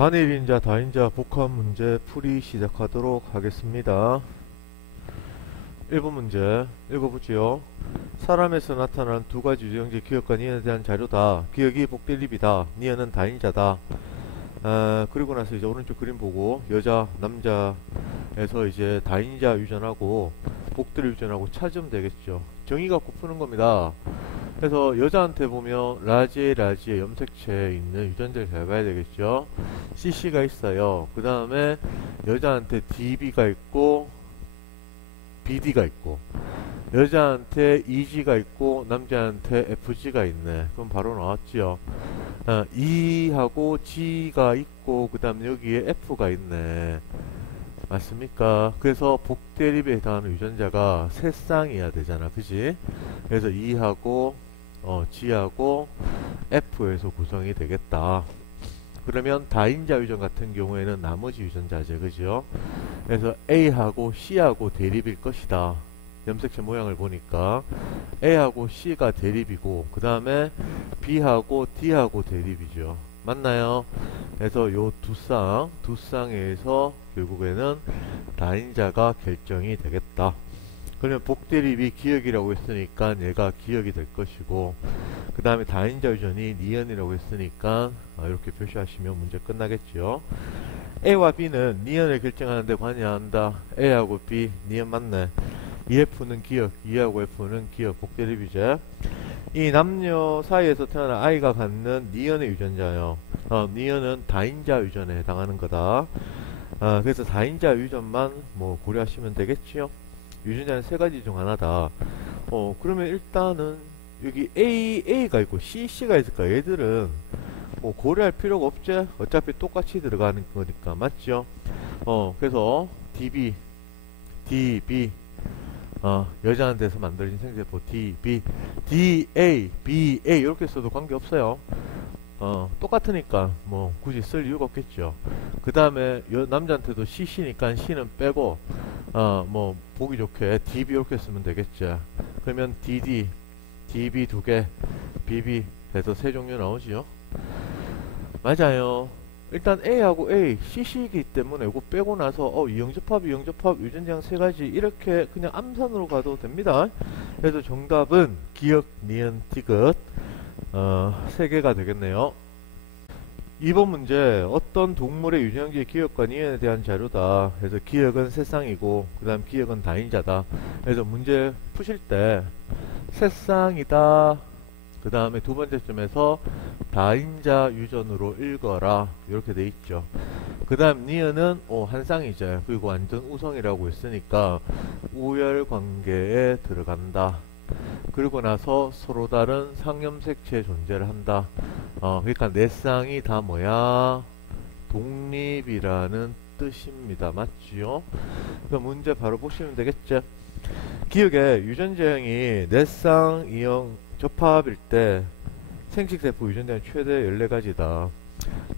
단일인자, 다인자 복합 문제 풀이 시작하도록 하겠습니다. 1번 문제 읽어보지요. 사람에서 나타난 두 가지 유형적 기억과 니은에 대한 자료다. 기억이 복대립이다. 니은은 다인자다. 그리고 나서 이제 오른쪽 그림 보고 여자, 남자에서 이제 다인자 유전하고 복대립 유전하고 찾으면 되겠죠. 정의 갖고 푸는 겁니다. 그래서 여자한테 보면 라지에 염색체에 있는 유전자를 잘 봐야 되겠죠. CC가 있어요. 그 다음에 여자한테 DB가 있고 BD가 있고, 여자한테 EG가 있고 남자한테 FG가 있네. 그럼 바로 나왔지요. E하고 G가 있고 그 다음 여기에 F가 있네. 맞습니까? 그래서 복대립에 해당하는 유전자가 세 쌍이어야 되잖아. 그지? 그래서 E하고 G하고 F에서 구성이 되겠다. 그러면 다인자 유전 같은 경우에는 나머지 유전자제. 그죠? 그래서 A하고 C하고 대립일 것이다. 염색체 모양을 보니까 A하고 C가 대립이고 그 다음에 B하고 D하고 대립이죠. 맞나요? 그래서 요 두 쌍에서 결국에는 다인자가 결정이 되겠다. 그러면 복대립이 기억이라고 했으니까 얘가 기억이 될 것이고, 그 다음에 다인자 유전이 니은이라고 했으니까 이렇게 표시하시면 문제 끝나겠죠. A와 B는 니은을 결정하는데 관여한다. A하고 B 니은 맞네. EF는 기억, E하고 F는 기억, 복대립이죠. 이 남녀 사이에서 태어난 아이가 갖는 니은의 유전자요. 니은은 다인자 유전에 해당하는 거다. 그래서 다인자 유전만 뭐 고려하시면 되겠지요. 유전자는 세 가지 중 하나다. 그러면 일단은 여기 A가 있고 C가 있을까? 얘들은 뭐 고려할 필요가 없지? 어차피 똑같이 들어가는 거니까. 맞죠? 그래서 DB, 여자한테서 만들어진 생체세포 DB, DA, BA 이렇게 써도 관계없어요. 똑같으니까 뭐 굳이 쓸 이유가 없겠죠. 그 다음에 남자한테도 CC니까 C는 빼고 뭐 보기 좋게 DB 이렇게 쓰면 되겠죠. 그러면 DD, DB 두 개, BB 해서 세 종류 나오지요. 맞아요. 일단 A하고 A, CC이기 때문에 이거 빼고 나서 이영접합 유전자형 세 가지 이렇게 그냥 암산으로 가도 됩니다. 그래서 정답은 기억, 니은, 디귿 세 개가 되겠네요. 2번 문제 어떤 동물의 유전기의 기억과 니은에 대한 자료다. 그래서 기억은 세 쌍이고 그 다음 기억은 다인자다. 그래서 문제 푸실 때 세 쌍이다. 그 다음에 두 번째 점에서 다인자 유전으로 읽어라 이렇게 돼 있죠. 그 다음 니은은 한 쌍이죠. 그리고 완전 우성이라고 했으니까 우열 관계에 들어간다. 그리고 나서 서로 다른 상염색체의 존재를 한다. 그러니까 네 쌍이 다 뭐야? 독립이라는 뜻입니다. 맞지요? 그럼 문제 바로 보시면 되겠죠. 기억에 유전자형이 네 쌍이형 접합일 때 생식세포 유전자는 최대 14가지다.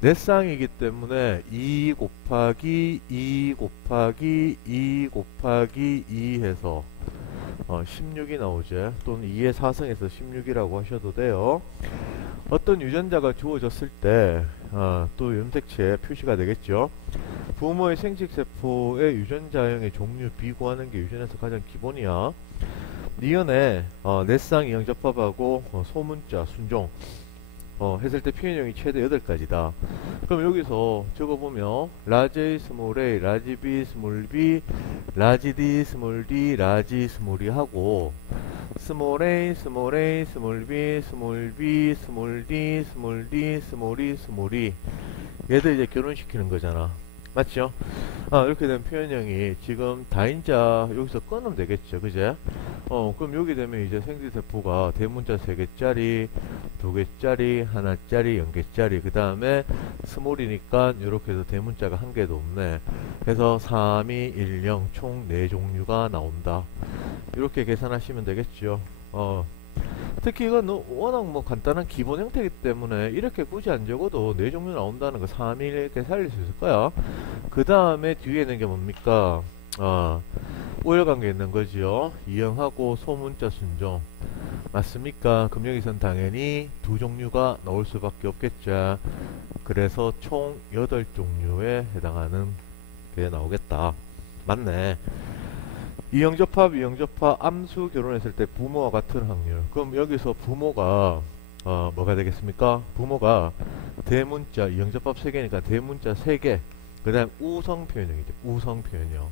네 쌍이기 때문에 2 곱하기 2 곱하기 2 곱하기 2 해서 16이 나오죠. 또는 2의 4승에서 16이라고 하셔도 돼요. 어떤 유전자가 주어졌을 때 또 염색체에 표시가 되겠죠. 부모의 생식세포의 유전자형의 종류 비교하는 게 유전에서 가장 기본이야. 니은에 내쌍 이형 접합하고 소문자 순종 했을 때 표현형이 최대 8가지다. 그럼 여기서 적어보면 라지 스몰 a, 라지 b 스몰 b, 라지 d 스몰 d, 라지 스몰 e 하고 스몰 a, 스몰 a, 스몰 b, 스몰 b, 스몰 d, 스몰 d, 스몰 e, 스몰 e 얘들 이제 결혼시키는 거잖아. 맞죠? 이렇게 된 표현형이 지금 다인자 여기서 끊으면 되겠죠. 그제? 그럼 여기 되면 이제 생쥐세포가 대문자 3개짜리, 2개짜리, 하나짜리, 0개짜리, 그 다음에 스몰이니까 이렇게 해서 대문자가 1개도 없네. 그래서 3, 2, 1, 0 총 4종류가 나온다. 이렇게 계산하시면 되겠죠. 특히 이건 워낙 뭐 간단한 기본 형태이기 때문에 이렇게 굳이 안 적어도 4종류 나온다는 거 3, 1 이렇게 살릴 수 있을 거야. 그 다음에 뒤에 있는 게 뭡니까? 우열관계 있는 거지요. 이형하고 소문자 순종. 맞습니까? 그럼 여기선 당연히 두 종류가 나올 수밖에 없겠죠. 그 그래서 총 8종류에 해당하는 게 나오겠다. 맞네. 이형접합, 이형접합, 암수 결혼했을 때 부모와 같은 확률. 그럼 여기서 부모가 뭐가 되겠습니까? 부모가 대문자, 이형접합 3개니까 대문자 3개. 그 다음 우성 표현형이죠. 우성 표현형.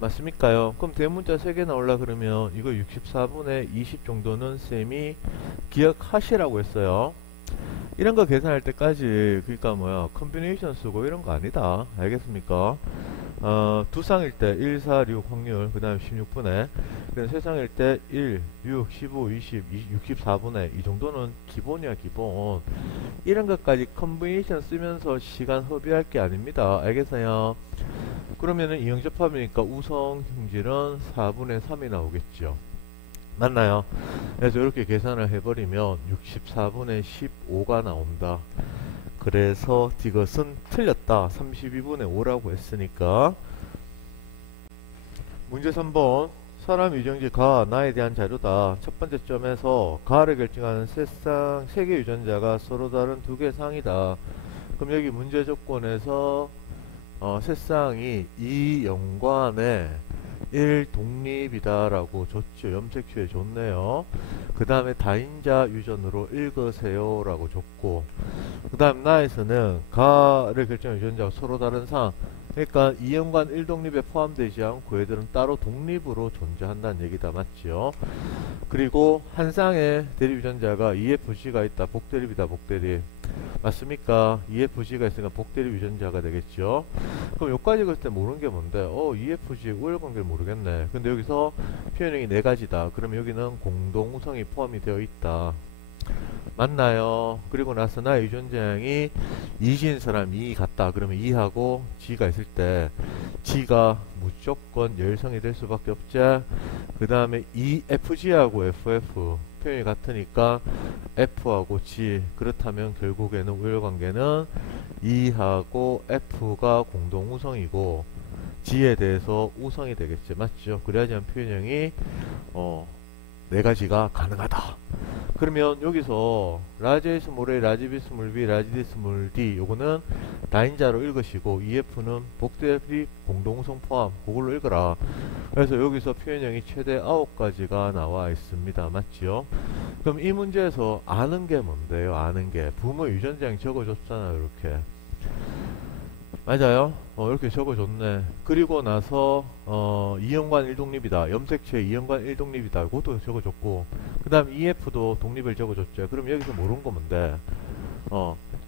맞습니까요? 그럼 대문자 3개 나올라 그러면 이거 64분의 20 정도는 쌤이 기억하시라고 했어요. 이런 거 계산할 때까지 그러니까 뭐야 컨비네이션 쓰고 이런 거 아니다. 알겠습니까? 두 쌍일 때 1, 4, 6 확률, 그 다음 16분의, 그다음 세 쌍일 때 1, 6, 15, 20, 64분의 이 정도는 기본이야, 기본. 이런 것까지 컨비네이션 쓰면서 시간 허비할 게 아닙니다. 알겠어요? 그러면은 이형접합이니까 우성 형질은 4분의 3이 나오겠죠. 맞나요? 그래서 이렇게 계산을 해버리면 64분의 15가 나온다. 그래서 이것은 틀렸다. 32분의 5라고 했으니까. 문제 3번. 사람 유전지 가, 나에 대한 자료다. 첫 번째 점에서 가를 결정하는 세 개 유전자가 서로 다른 두 개 상이다. 그럼 여기 문제 조건에서 세 쌍이 2연관에 1 독립이다라고 줬죠. 염색표에 줬네요. 그 다음에 다인자 유전으로 읽으세요 라고 줬고, 그 다음 나에서는 가를 결정한 유전자가 서로 다른 상, 그러니까 2연관 1독립에 포함되지 않고 얘들은 따로 독립으로 존재한다는 얘기다. 맞죠? 그리고 한 쌍의 대립 유전자가 EFG가 있다. 복대립이다. 복대립. 맞습니까? EFG가 있으니까 복대립 유전자가 되겠죠. 그럼 여기까지 그럴 때 모르는 게 뭔데? EFG 우열관계를 모르겠네. 근데 여기서 표현형이 4가지다. 그러면 여기는 공동우성이 포함이 되어 있다. 맞나요? 그리고 나서 나의 유전자량이 2인 사람 2 같다. 그러면 2하고 G가 있을 때 G가 무조건 열성이 될 수밖에 없지. 그 다음에 EFG하고 FF 표현이 같으니까 F하고 G. 그렇다면 결국에는 우열관계는 E하고 F가 공동우성이고 G에 대해서 우성이 되겠지. 맞죠? 그래야지만 표현형이 4가지가 가능하다. 그러면 여기서 라지 A 스몰 A, 라지 B 스몰 B, 라지 D 스몰 D 요거는 다인자로 읽으시고 EF는 복대립 공동우성 포함 그걸로 읽어라. 그래서 여기서 표현형이 최대 9가지가 나와 있습니다. 맞지요? 그럼 이 문제에서 아는 게 뭔데요? 아는 게 부모 유전자량 적어줬잖아요. 이렇게 맞아요? 이렇게 적어줬네. 그리고 나서 2연관 1독립이다. 염색체 2연관 1독립이다. 그것도 적어줬고, 그 다음 EF도 독립을 적어줬죠. 그럼 여기서 모르는 거 뭔데?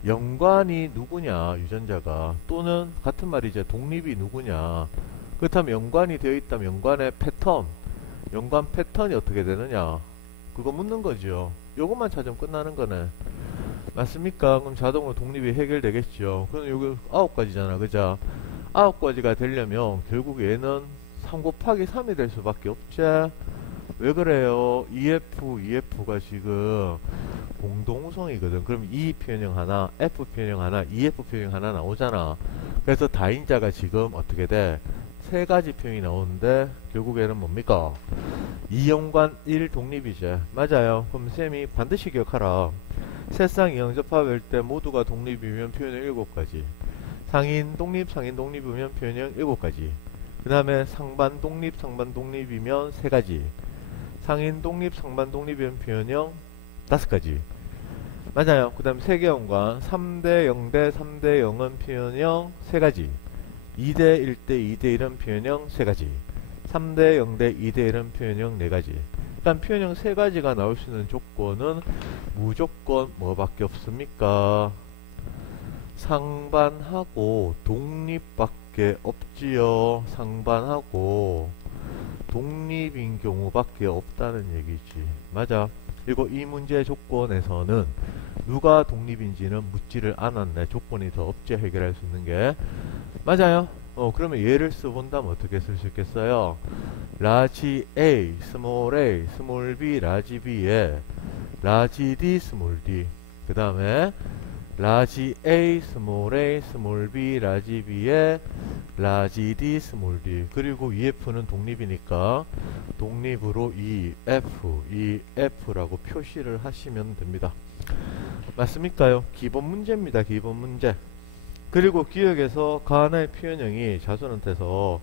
연관이 누구냐 유전자가, 또는 같은 말이지 독립이 누구냐. 그렇다면 연관이 되어 있다면 연관의 패턴, 연관 패턴이 어떻게 되느냐, 그거 묻는 거죠. 요것만 찾으면 끝나는 거네. 맞습니까? 그럼 자동으로 독립이 해결되겠죠. 그럼 여기 9가지잖아. 그죠? 9가지가 되려면 결국 얘는 3 곱하기 3이 될 수밖에 없지. 왜 그래요? EF가 지금 공동우성이거든. 그럼 E 표현형 하나, F 표현형 하나, EF 표현형 하나 나오잖아. 그래서 다인자가 지금 어떻게 돼? 3가지 표현이 나오는데 결국에는 뭡니까? 2연관 1 독립이죠. 맞아요. 그럼 쌤이 반드시 기억하라. 세쌍 이형접합일 때 모두가 독립이면 표현형 7가지. 상인 독립이면 표현형 7가지. 그 다음에 상반 독립이면 3가지. 상인 상반 독립이면 표현형 5가지. 맞아요. 그 다음 세계연관 3대 0대 3대 0은 표현형 3가지. 2대 1대 2대 1은 표현형 3가지. 3대 0대 2대 1은 표현형 4가지. 일단 표현형 3가지가 나올 수 있는 조건은 무조건 뭐밖에 없습니까? 상반하고 독립밖에 없지요. 상반하고 독립인 경우밖에 없다는 얘기지. 맞아. 그리고 이 문제 조건에서는 누가 독립인지는 묻지를 않았네. 조건이 더 없지. 해결할 수 있는 게. 맞아요. 그러면 얘를 써본다면 어떻게 쓸 수 있겠어요? 라지 A, 스몰 b, 라지 b에 라지 D, 스몰 d. 그 다음에 라지 A, 스몰 b, 라지 b에 라지 D, 스몰 d. 그리고 EF는 독립이니까 독립으로 EF라고 표시를 하시면 됩니다. 맞습니까요? 기본 문제입니다. 기본 문제. 그리고 기억에서 가나의 표현형이 자손한테서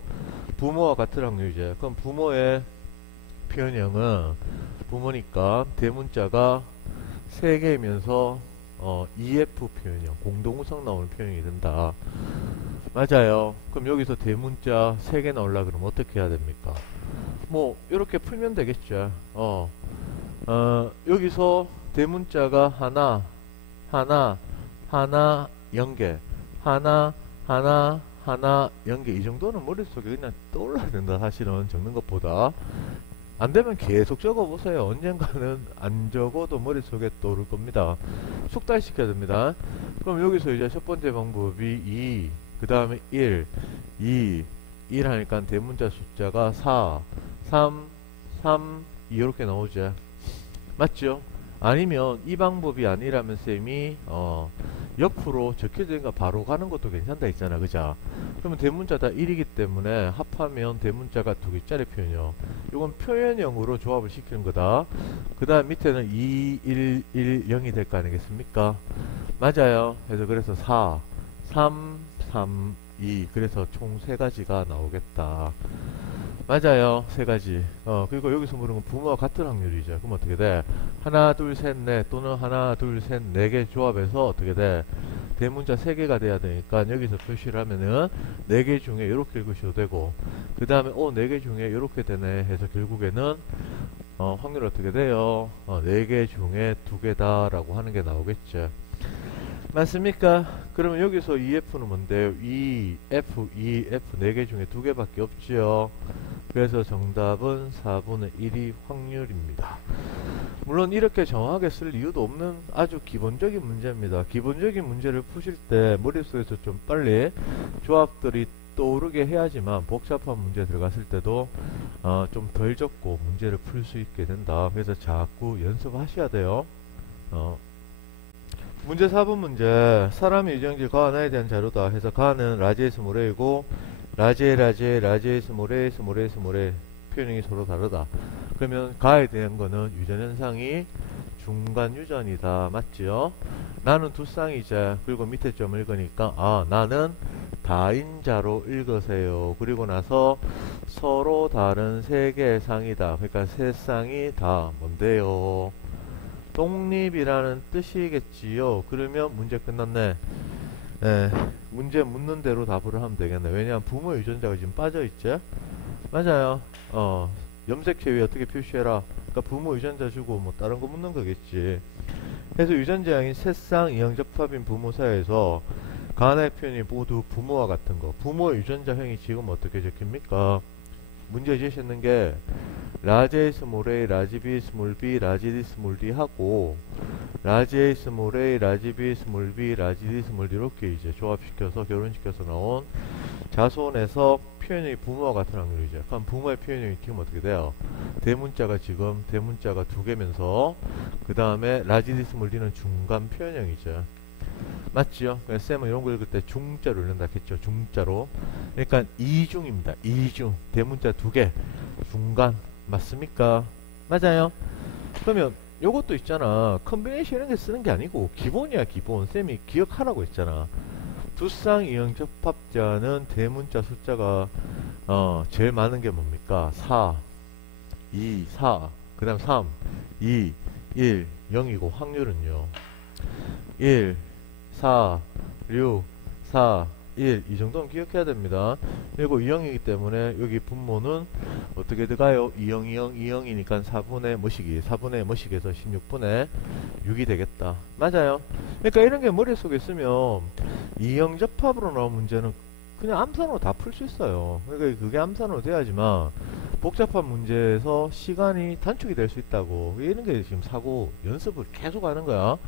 부모와 같을 확률이죠. 그럼 부모의 표현형은 부모니까 대문자가 3개이면서 EF 표현형, 공동우성 나오는 표현이 된다. 맞아요. 그럼 여기서 대문자 3개 나오려고 그러면 어떻게 해야 됩니까? 뭐 이렇게 풀면 되겠죠. 여기서 대문자가 하나, 하나, 하나, 0개, 하나, 하나, 하나, 0개. 이 정도는 머릿속에 그냥 떠올라야 된다. 사실은 적는 것보다. 안 되면 계속 적어보세요. 언젠가는 안 적어도 머릿속에 떠오를 겁니다. 숙달시켜야 됩니다. 그럼 여기서 이제 첫 번째 방법이 2, 그 다음에 1, 2, 1 하니까 대문자 숫자가 4, 3, 3, 2 이렇게 나오죠. 맞죠? 아니면 이 방법이 아니라면 쌤이 옆으로 적혀진 거 바로 가는 것도 괜찮다 했잖아. 그죠? 그러면 대문자 다 1이기 때문에 합하면 대문자가 2개짜리 표현형. 이건 표현형으로 조합을 시키는 거다. 그 다음 밑에는 2, 1, 1, 0이 될 거 아니겠습니까? 맞아요. 그래서 4, 3, 3, 2. 그래서 총 3가지가 나오겠다. 맞아요. 3가지. 그리고 여기서 물은 건 부모와 같은 확률이죠. 그럼 어떻게 돼? 하나, 둘, 셋, 넷 또는 하나, 둘, 셋, 4개 조합해서 어떻게 돼? 대문자 3개가 돼야 되니까 여기서 표시를 하면은 4개 중에 이렇게 읽으셔도 되고 그 다음에 4개 중에 이렇게 되네 해서 결국에는 확률 어떻게 돼요? 4개 중에 2개다 라고 하는 게 나오겠죠. 맞습니까? 그러면 여기서 EF는 뭔데요? EF, EF 4개 중에 2개밖에 없지요. 그래서 정답은 4분의 1이 확률입니다. 물론 이렇게 정확하게 쓸 이유도 없는 아주 기본적인 문제입니다. 기본적인 문제를 푸실 때 머릿속에서 좀 빨리 조합들이 떠오르게 해야지만 복잡한 문제 들어갔을 때도 좀 덜 적고 문제를 풀 수 있게 된다. 그래서 자꾸 연습하셔야 돼요. 문제 4번 문제. 사람의 유전지 가나에 대한 자료다 해서 가는 라지에스 모레이고 라지에스 모레 표현이 서로 다르다. 그러면 가에 대한 거는 유전 현상이 중간 유전이다. 맞지요? 나는 두 쌍이자 그리고 밑에 점 읽으니까 나는 다인자로 읽으세요. 그리고 나서 서로 다른 3개의 쌍이다. 그러니까 3쌍이 다 뭔데요? 독립이라는 뜻이겠지요. 그러면 문제 끝났네. 문제 묻는 대로 답을 하면 되겠네. 왜냐하면 부모 유전자가 지금 빠져있죠. 맞아요. 염색체위 어떻게 표시해라. 그러니까 부모 유전자 주고 뭐 다른 거 묻는 거겠지. 그래서 유전자형인 새쌍 이형접합인 부모 사이에서 가나의 표현이 모두 부모와 같은 거. 부모 유전자형이 지금 어떻게 적힙니까? 문제 지시는 게 라지 A 스몰 a, 라지 B 스몰 b, 라지 D 스몰 d 하고 라지 A 스몰 a, 라지 B 스몰 b, 라지 D 스몰 d 이렇게 이제 조합시켜서 결혼시켜서 나온 자손에서 표현이 부모와 같은 확률이죠. 그럼 부모의 표현이 지금 어떻게 돼요? 대문자가 지금 대문자가 2개면서 그 다음에 라지 D 스몰 d는 중간 표현형이죠. 맞지요? 쌤은 이런 거 읽을 때 중자로 읽는다 했죠. 중자로. 그러니까 이중입니다. 이중. 대문자 2개. 중간. 맞습니까? 맞아요. 그러면 요것도 있잖아. 컨비네이션 이런 게 쓰는 게 아니고 기본이야 기본. 쌤이 기억하라고 했잖아. 두 쌍 이형 접합자는 대문자 숫자가 제일 많은 게 뭡니까? 4, 2, 4, 그 다음 3, 2, 1, 0이고 확률은요 1, 4, 6, 4, 1. 이 정도는 기억해야 됩니다. 그리고 2형이기 때문에 여기 분모는 어떻게 들어가요? 2형, 2형, 2형이니까 4분의 뭐시기? 4분의 뭐시기에서 16분의 6이 되겠다. 맞아요. 그러니까 이런 게 머릿속에 있으면 2형 접합으로 나온 문제는 그냥 암산으로 다 풀 수 있어요. 그러니까 그게 암산으로 돼야지만 복잡한 문제에서 시간이 단축이 될 수 있다고. 이런 게 지금 사고 연습을 계속 하는 거야.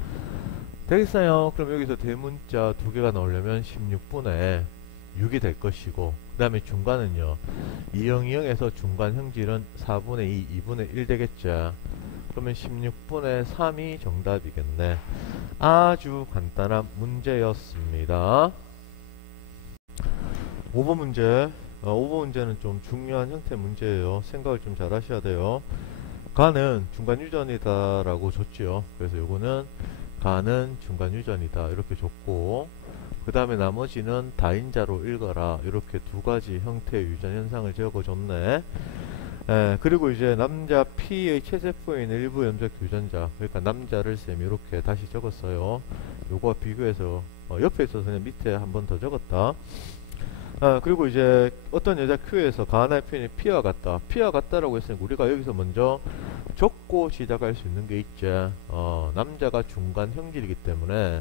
되겠어요. 그럼 여기서 대문자 2개가 나오려면 16분의 6이 될 것이고 그 다음에 중간은요 2형 2형에서 중간 형질은 4분의 2, 2분의 1 되겠죠. 그러면 16분의 3이 정답이겠네. 아주 간단한 문제였습니다. 5번 문제. 5번 문제는 좀 중요한 형태 문제예요. 생각을 좀 잘 하셔야 돼요. 가는 중간 유전이다 라고 줬지요. 그래서 요거는 가는 중간 유전이다 이렇게 줬고, 그 다음에 나머지는 다인자로 읽어라 이렇게 두 가지 형태의 유전 현상을 적어줬네. 그리고 이제 남자 P의 체세포인 일부 염색 유전자, 그러니까 남자를 쌤 이렇게 다시 적었어요. 요거와 비교해서 옆에 있어서 그냥 밑에 한 번 더 적었다. 그리고 이제 어떤 여자 Q에서 가나의 표현이 P와 같다. P와 같다라고 했으니까 우리가 여기서 먼저 적고 시작할 수 있는 게 있지. 남자가 중간 형질이기 때문에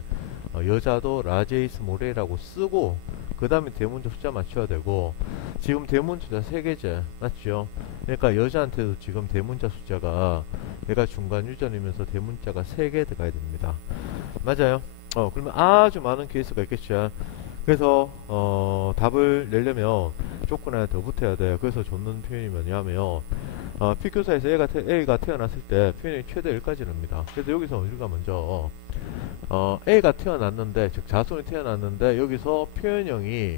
여자도 라제이스 모레라고 쓰고, 그 다음에 대문자 숫자 맞춰야 되고, 지금 대문자 3개제 맞죠? 그러니까 여자한테도 지금 대문자 숫자가 얘가 중간 유전이면서 대문자가 3개 들어가야 됩니다. 맞아요? 그러면 아주 많은 케이스가 있겠죠. 그래서 답을 내려면 조건 하나 더 붙어야 돼요. 그래서 줬는 표현이 뭐냐면 P교사에서 A가 태어났을 때 표현이 최대 10가지랍니다. 그래서 여기서 우리가 먼저 A가 태어났는데, 즉 자손이 태어났는데 여기서 표현형이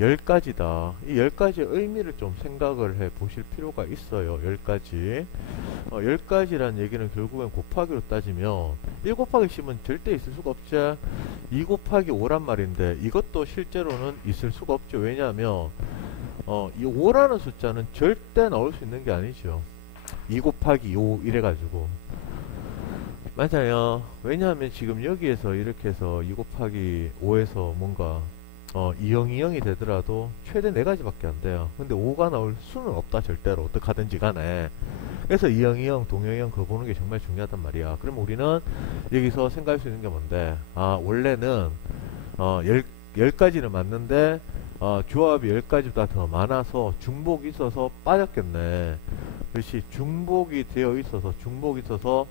10가지다. 이 10가지의 의미를 좀 생각을 해 보실 필요가 있어요. 10가지. 10가지란 얘기는 결국엔 곱하기로 따지면 1 곱하기 10은 절대 있을 수가 없죠. 2 곱하기 5란 말인데 이것도 실제로는 있을 수가 없죠. 왜냐하면 이 5라는 숫자는 절대 나올 수 있는 게 아니죠. 2 곱하기 5 이래가지고. 맞아요. 왜냐하면 지금 여기에서 이렇게 해서 2 곱하기 5에서 뭔가 2형 2형이 되더라도 최대 4가지밖에 안 돼요. 근데 5가 나올 수는 없다. 절대로 어떡하든지 간에. 그래서 2형 2형 동형형 그거 보는 게 정말 중요하단 말이야. 그럼 우리는 여기서 생각할 수 있는 게 뭔데, 원래는 10가지는 맞는데 조합이 10가지보다 더 많아서 중복이 있어서 빠졌겠네. 그렇지. 중복이 있어서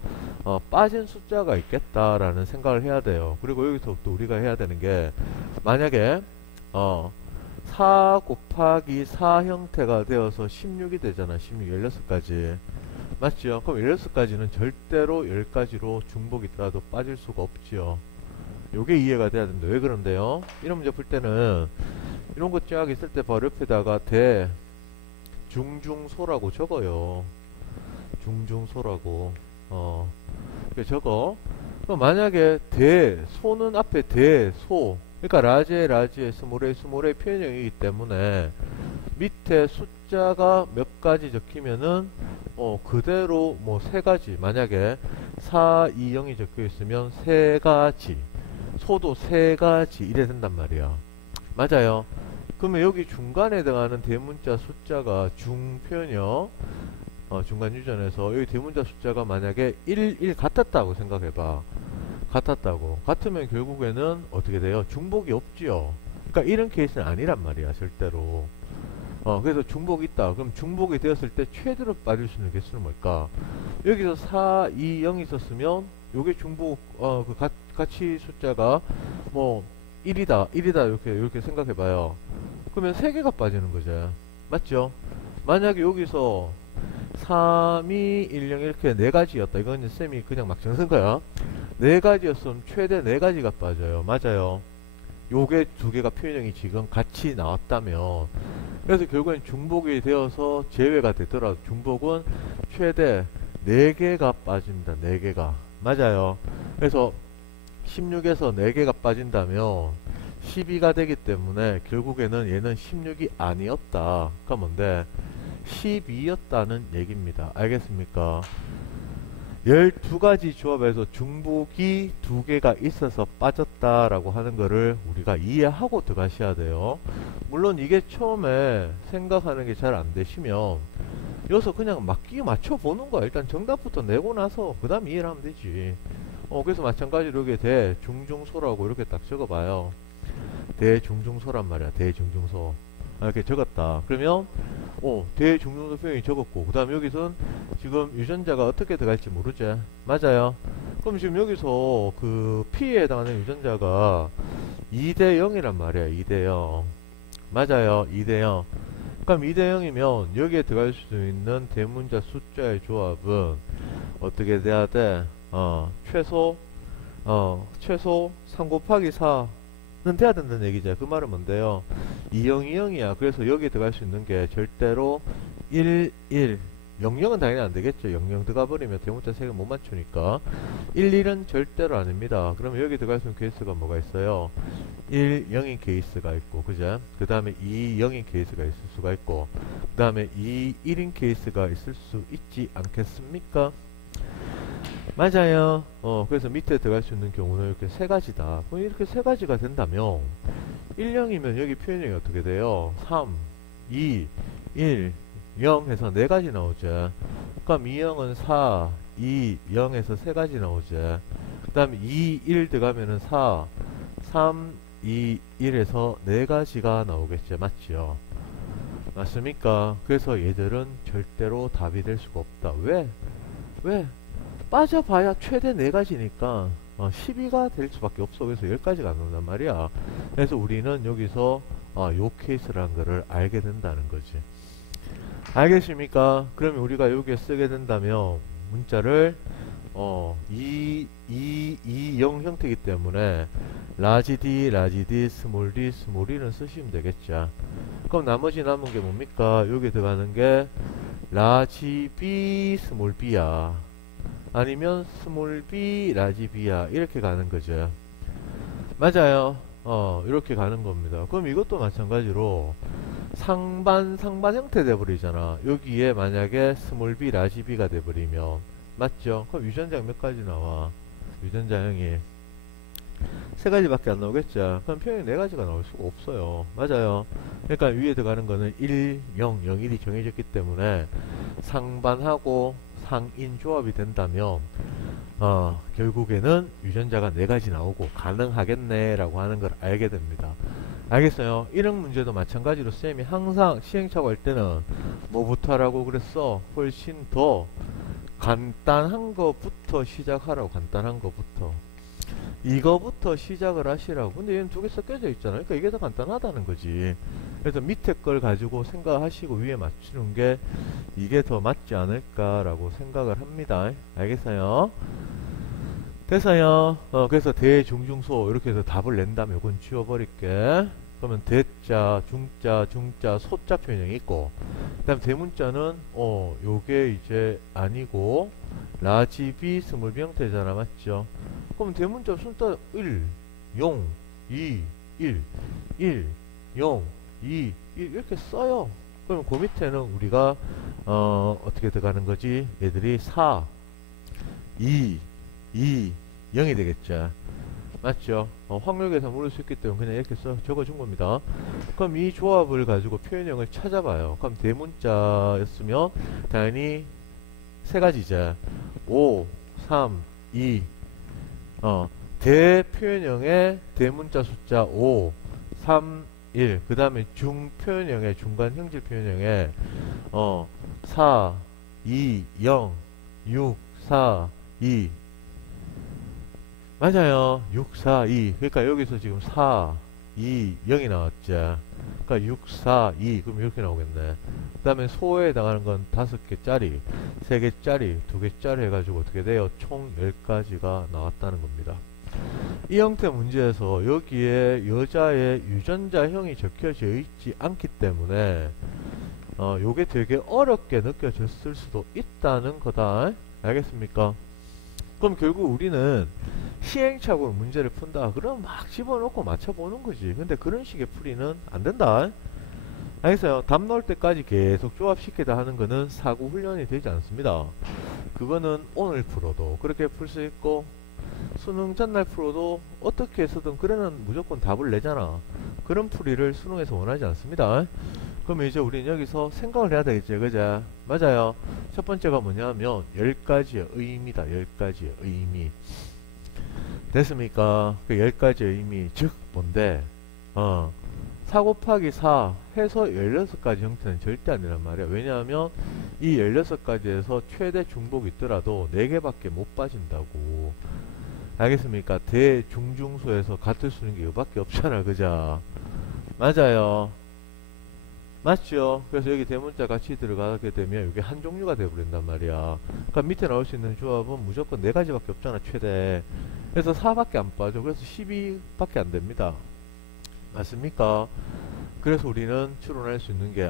빠진 숫자가 있겠다라는 생각을 해야 돼요. 그리고 여기서부터 우리가 해야 되는 게, 만약에 4 곱하기 4 형태가 되어서 16이 되잖아. 16, 16가지. 맞죠? 그럼 16가지는 절대로 10가지로 중복이 있더라도 빠질 수가 없지요. 요게 이해가 돼야 된다. 왜 그런데요? 이런 문제 풀 때는 이런 거 쫙 있을 때 바로 옆에다가 중중소라고 적어요. 중중소라고. 적어. 그럼 만약에 소는 앞에 소, 그러니까 라지에 스몰의 표현형이기 때문에 밑에 숫자가 몇 가지 적히면은 그대로 뭐 3가지, 만약에 4, 2, 0이 적혀 있으면 3가지, 소도 3가지 이래 된단 말이야. 맞아요. 그러면 여기 중간에 들어가는 대문자 숫자가 중표현형, 중간 유전에서 여기 대문자 숫자가 만약에 1 같았다고 생각해봐. 같으면 결국에는 어떻게 돼요? 중복이 없지요. 그러니까 이런 케이스는 아니란 말이야, 절대로. 그래서 중복이 있다. 그럼 중복이 되었을 때 최대로 빠질 수 있는 개수는 뭘까? 여기서 4, 2, 0이 있었으면 요게 중복, 가치 숫자가 뭐 1이다 이렇게 생각해봐요. 그러면 3개가 빠지는 거죠. 맞죠? 만약에 여기서 3, 2, 1, 0 이렇게 4가지였다. 이건 이제 쌤이 그냥 막 적는 거야. 4가지였으면 최대 4가지가 빠져요. 맞아요. 요게 2개가 표현형이 지금 같이 나왔다면, 그래서 결국엔 중복이 되어서 제외가 되더라도 중복은 최대 4개가 빠집니다. 4개가. 맞아요. 그래서 16에서 4개가 빠진다면 12가 되기 때문에 결국에는 얘는 16이 아니었다. 그러니까 뭔데? 12였다는 얘기입니다. 알겠습니까? 12가지 조합에서 중복이 2개가 있어서 빠졌다라고 하는 거를 우리가 이해하고 들어가셔야 돼요. 물론 이게 처음에 생각하는 게 잘 안 되시면 여기서 그냥 맞춰보는 거야. 일단 정답부터 내고 나서 그 다음 이해를 하면 되지. 그래서 마찬가지로 여기 대중중소라고 이렇게 딱 적어봐요. 대중중소란 말이야. 대중중소. 이렇게 적었다. 그러면 대중중소 표현이 적었고, 그 다음 여기선 지금 유전자가 어떻게 들어갈지 모르지. 맞아요. 그럼 지금 여기서 그 P에 해당하는 유전자가 2대 0이란 말이야. 2대 0. 맞아요. 2대 0. 그럼 2대 0이면 여기에 들어갈 수 있는 대문자 숫자의 조합은 어떻게 돼야 돼? 최소 3 곱하기 4는 돼야 된다는 얘기죠. 그 말은 뭔데요? 2형 2형이야. 그래서 여기에 들어갈 수 있는 게 절대로 1, 1, 00은 당연히 안 되겠죠. 00 들어가 버리면 대문자 색을 못 맞추니까. 11은 절대로 아닙니다. 그러면 여기 들어갈 수 있는 케이스가 뭐가 있어요? 1, 0인 케이스가 있고, 그죠? 그 다음에 2, 0인 케이스가 있을 수가 있고, 그 다음에 2, 1인 케이스가 있을 수 있지 않겠습니까? 맞아요. 그래서 밑에 들어갈 수 있는 경우는 이렇게 세 가지다. 그럼 이렇게 세 가지가 된다면 1, 0이면 여기 표현이 어떻게 돼요? 3, 2, 1, 0 해서 네 가지 나오죠. 그럼 2, 0은 4, 2, 0에서 세 가지 나오죠. 그 다음에 2, 1 들어가면은 4, 3, 2, 1에서 네 가지가 나오겠죠. 맞죠? 맞습니까? 그래서 얘들은 절대로 답이 될 수가 없다. 왜? 왜? 빠져봐야 최대 4가지니까 12가 될 수밖에 없어. 그래서 10가지가 안 나온단 말이야. 그래서 우리는 여기서 요 케이스라는 거를 알게 된다는 거지. 알겠습니까? 그러면 우리가 여기에 쓰게 된다면 문자를 0 형태이기 때문에 라지 D, 스몰 d, 스몰 e는 쓰시면 되겠죠. 그럼 나머지 남은 게 뭡니까? 여기 들어가는 게 라지 B, 스몰 b야. 아니면 스몰 b, 라지 b야. 이렇게 가는 거죠. 맞아요. 이렇게 가는 겁니다. 그럼 이것도 마찬가지로 상반 형태 돼버리잖아. 여기에 만약에 스몰 b, 라지 b가 돼버리면 맞죠? 그럼 유전자가 몇 가지 나와? 유전자형이 세 가지밖에 안 나오겠죠. 그럼 표현이 네 가지가 나올 수가 없어요. 맞아요. 그러니까 위에 들어가는 거는 1, 0, 0, 1이 정해졌기 때문에 상반하고 상인 조합이 된다면 결국에는 유전자가 네 가지 나오고 가능하겠네 라고 하는 걸 알게 됩니다. 알겠어요? 이런 문제도 마찬가지로 쌤이 항상 시행착오 할 때는 뭐부터 하라고 그랬어? 훨씬 더 간단한 거부터 시작하라고. 간단한 거부터 이거부터 시작을 하시라고. 근데 얘는 두 개 섞여져 있잖아요. 그러니까 이게 더 간단하다는 거지. 그래서 밑에 걸 가지고 생각하시고 위에 맞추는 게 이게 더 맞지 않을까라고 생각을 합니다. 알겠어요? 됐어요. 그래서 대중중소 이렇게 해서 답을 낸다면 이건 지워버릴게. 그러면 대자, 중자, 소자 표현형이 있고, 그 다음 대문자는 요게 이제 아니고 라지 B, 스몰 B 형태잖아. 맞죠? 그럼 대문자 순서 1, 0, 2, 1, 1, 0, 2, 1 이렇게 써요. 그럼 그 밑에는 우리가 어떻게 들어가는 거지? 얘들이 4, 2, 0이 되겠죠. 맞죠? 확률 계산 모를 수 있기 때문에 그냥 이렇게 적어준 겁니다. 그럼 이 조합을 가지고 표현형을 찾아봐요. 그럼 대문자였으면 당연히 세 가지죠. 5, 3, 2 대표현형의 대문자 숫자 5, 3, 1 그 다음에 중표현형의 중간 형질 표현형의 4, 2, 0, 6, 4, 2 맞아요. 6, 4, 2 그러니까 여기서 지금 4, 2, 0이 나왔죠. 그러니까 6, 4, 2 그럼 이렇게 나오겠네. 그 다음에 소에 해당하는 건 5개짜리 3개짜리 2개짜리 해가지고 어떻게 돼요? 총 10가지가 나왔다는 겁니다. 이 형태 문제에서 여기에 여자의 유전자형이 적혀져 있지 않기 때문에 요게 되게 어렵게 느껴졌을 수도 있다는 거다. 알겠습니까? 그럼 결국 우리는 시행착오로 문제를 푼다. 그럼 막 집어넣고 맞춰보는 거지. 근데 그런 식의 풀이는 안 된다. 알겠어요? 답 나올 때까지 계속 조합시키다 하는 거는 사고 훈련이 되지 않습니다. 그거는 오늘 풀어도 그렇게 풀 수 있고 수능 전날 풀어도 어떻게 해서든 그래는 무조건 답을 내잖아. 그런 풀이를 수능에서 원하지 않습니다. 그러면 이제 우리는 여기서 생각을 해야 되겠지. 그죠? 맞아요. 첫 번째가 뭐냐면 10가지의 의미다. 10가지의 의미. 됐습니까? 그 10가지의 의미. 즉 뭔데? 4 곱하기 4 해서 16가지 형태는 절대 아니란 말이야. 왜냐하면 이 16가지에서 최대 중복이 있더라도 4개밖에 못 빠진다고. 알겠습니까? 대중중소에서 같을 수 있는 게 이거밖에 없잖아. 그죠? 맞아요. 맞죠? 그래서 여기 대문자 같이 들어가게 되면 이게 한 종류가 되어버린단 말이야. 그러니까 밑에 나올 수 있는 조합은 무조건 4가지밖에 없잖아. 최대. 그래서 4밖에 안 빠져. 그래서 12밖에 안 됩니다. 맞습니까? 그래서 우리는 추론할 수 있는 게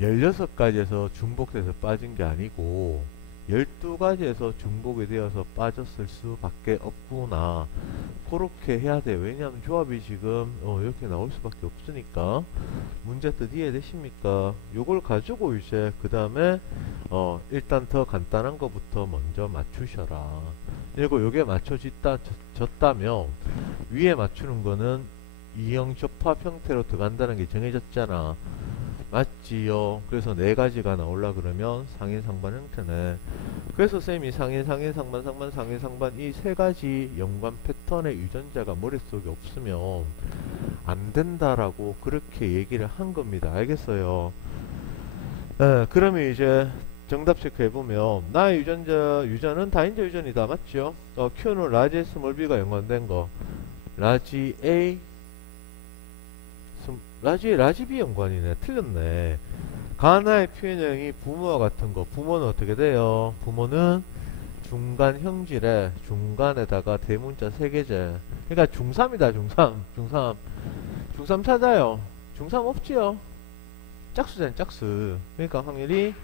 16가지에서 중복돼서 빠진 게 아니고 12가지에서 중복이 되어서 빠졌을 수밖에 없구나. 그렇게 해야 돼요. 왜냐하면 조합이 지금 이렇게 나올 수밖에 없으니까. 문제 뜻 이해되십니까? 요걸 가지고 이제 그 다음에 일단 더 간단한 거부터 먼저 맞추셔라. 그리고 요게 맞춰졌다면 위에 맞추는 거는 이형 접합 형태로 들어간다는 게 정해졌잖아. 맞지요? 그래서 네 가지가 나오려 그러면 상인 상반 형태네. 그래서 쌤이 상인 상반 상인 상반 이 세 가지 연관 패턴의 유전자가 머릿속에 없으면 안 된다라고 그렇게 얘기를 한 겁니다. 알겠어요? 네, 그러면 이제 정답 체크해보면 나의 유전은 다인자 유전이다. 맞죠? Q는 라지 스몰 b가 연관된 거, 라지 A 라지 B 연관이네. 틀렸네. 가나의 표현형이 부모와 같은 거. 부모는 어떻게 돼요? 부모는 중간 형질에 중간에다가 대문자 3개제. 그러니까 중3이다. 중3 찾아요. 중3 없지요? 짝수잖아. 짝수. 그러니까 확률이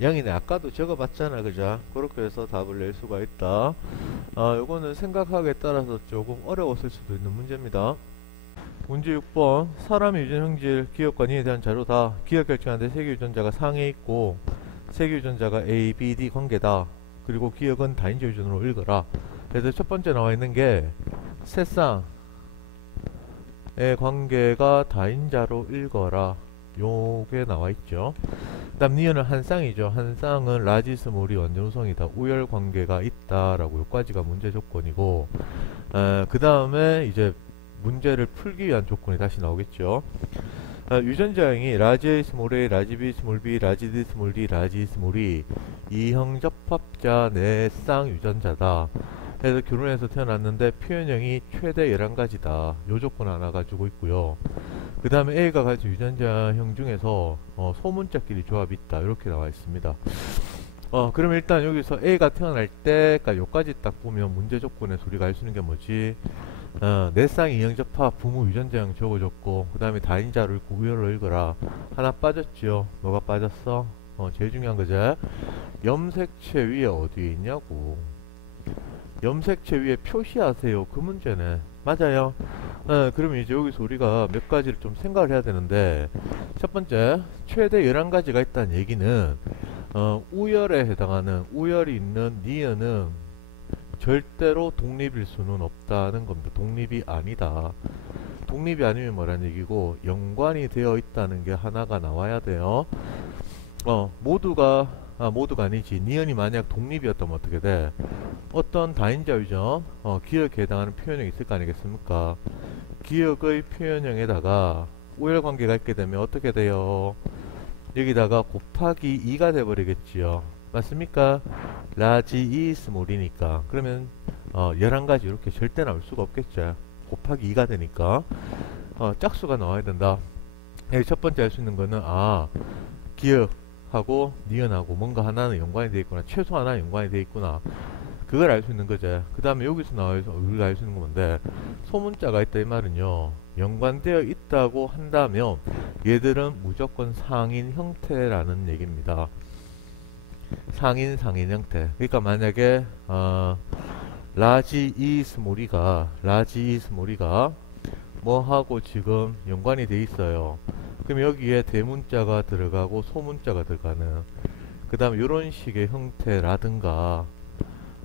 0이네. 아까도 적어봤잖아. 그죠? 그렇게 해서 답을 낼 수가 있다. 요거는 생각하기에 따라서 조금 어려웠을 수도 있는 문제입니다. 문제 6번. 사람의 유전 형질, 기억과 니에 대한 자료다. 기억 결정하는데 세개 유전자가 상에 있고 세개 유전자가 A, B, D 관계다. 그리고 기억은 다인자 유전으로 읽어라. 그래서 첫 번째 나와 있는 게 새쌍의 관계가 다인자로 읽어라. 요게 나와 있죠. 그 다음 니은은 한 쌍이죠. 한 쌍은 라지 스몰이 원전 우성이다. 우열 관계가 있다라고 요까지가 문제 조건이고, 그 다음에 이제 문제를 풀기 위한 조건이 다시 나오겠죠. 유전자형이 라지 A 스몰 A, 라지 B 스몰 B, 라지 D 스몰 D, 라지 스몰 E 이형 접합자 네 쌍 유전자다. 그래서 결혼해서 태어났는데 표현형이 최대 11가지다. 요 조건 하나 가지고 있고요. 그 다음에 A가 가진 유전자형 중에서 소문자끼리 조합이 있다. 이렇게 나와 있습니다. 그럼 일단 여기서 A가 태어날 때, 그러니까 요까지 딱 보면 문제 조건에서 우리가 알 수 있는 게 뭐지? 네 쌍 이형 접합 부모 유전자형 적어줬고, 그 다음에 다인자를 구별로 읽어라. 하나 빠졌죠? 뭐가 빠졌어? 제일 중요한 거죠. 염색체 위에 어디에 있냐고. 염색체 위에 표시하세요. 그 문제네. 맞아요. 그러면 이제 여기서 우리가 몇 가지를 좀 생각을 해야 되는데, 첫 번째, 최대 11가지가 있다는 얘기는 우열에 해당하는, 우열이 있는 니은은 절대로 독립일 수는 없다는 겁니다. 독립이 아니다. 독립이 아니면 뭐라는 얘기고, 연관이 되어 있다는 게 하나가 나와야 돼요. 모두가 아니지. 니은이 만약 독립이었다면 어떻게 돼? 어떤 다인자 유전, 기억에 해당하는 표현형이 있을 거 아니겠습니까? 기억의 표현형에다가 우열 관계가 있게 되면 어떻게 돼요? 여기다가 곱하기 2가 돼버리겠지요. 맞습니까? 라지 E 스몰이니까. 그러면 11가지 이렇게 절대 나올 수가 없겠죠. 곱하기 2가 되니까 짝수가 나와야 된다. 여기 첫 번째 알 수 있는 거는 기억하고 니은하고 뭔가 하나는 연관이 되어 있구나. 최소 하나 연관이 되어 있구나. 그걸 알 수 있는 거죠. 그 다음에 여기서 나와서 우리가 알 수 있는 건데, 소문자가 있다 이 말은요, 연관되어 있다고 한다면 얘들은 무조건 상인 형태라는 얘기입니다. 상인 형태. 그러니까 만약에 라지 E 스몰이가 뭐하고 지금 연관이 돼 있어요. 그럼 여기에 대문자가 들어가고 소문자가 들어가는, 그 다음에 이런 식의 형태라든가,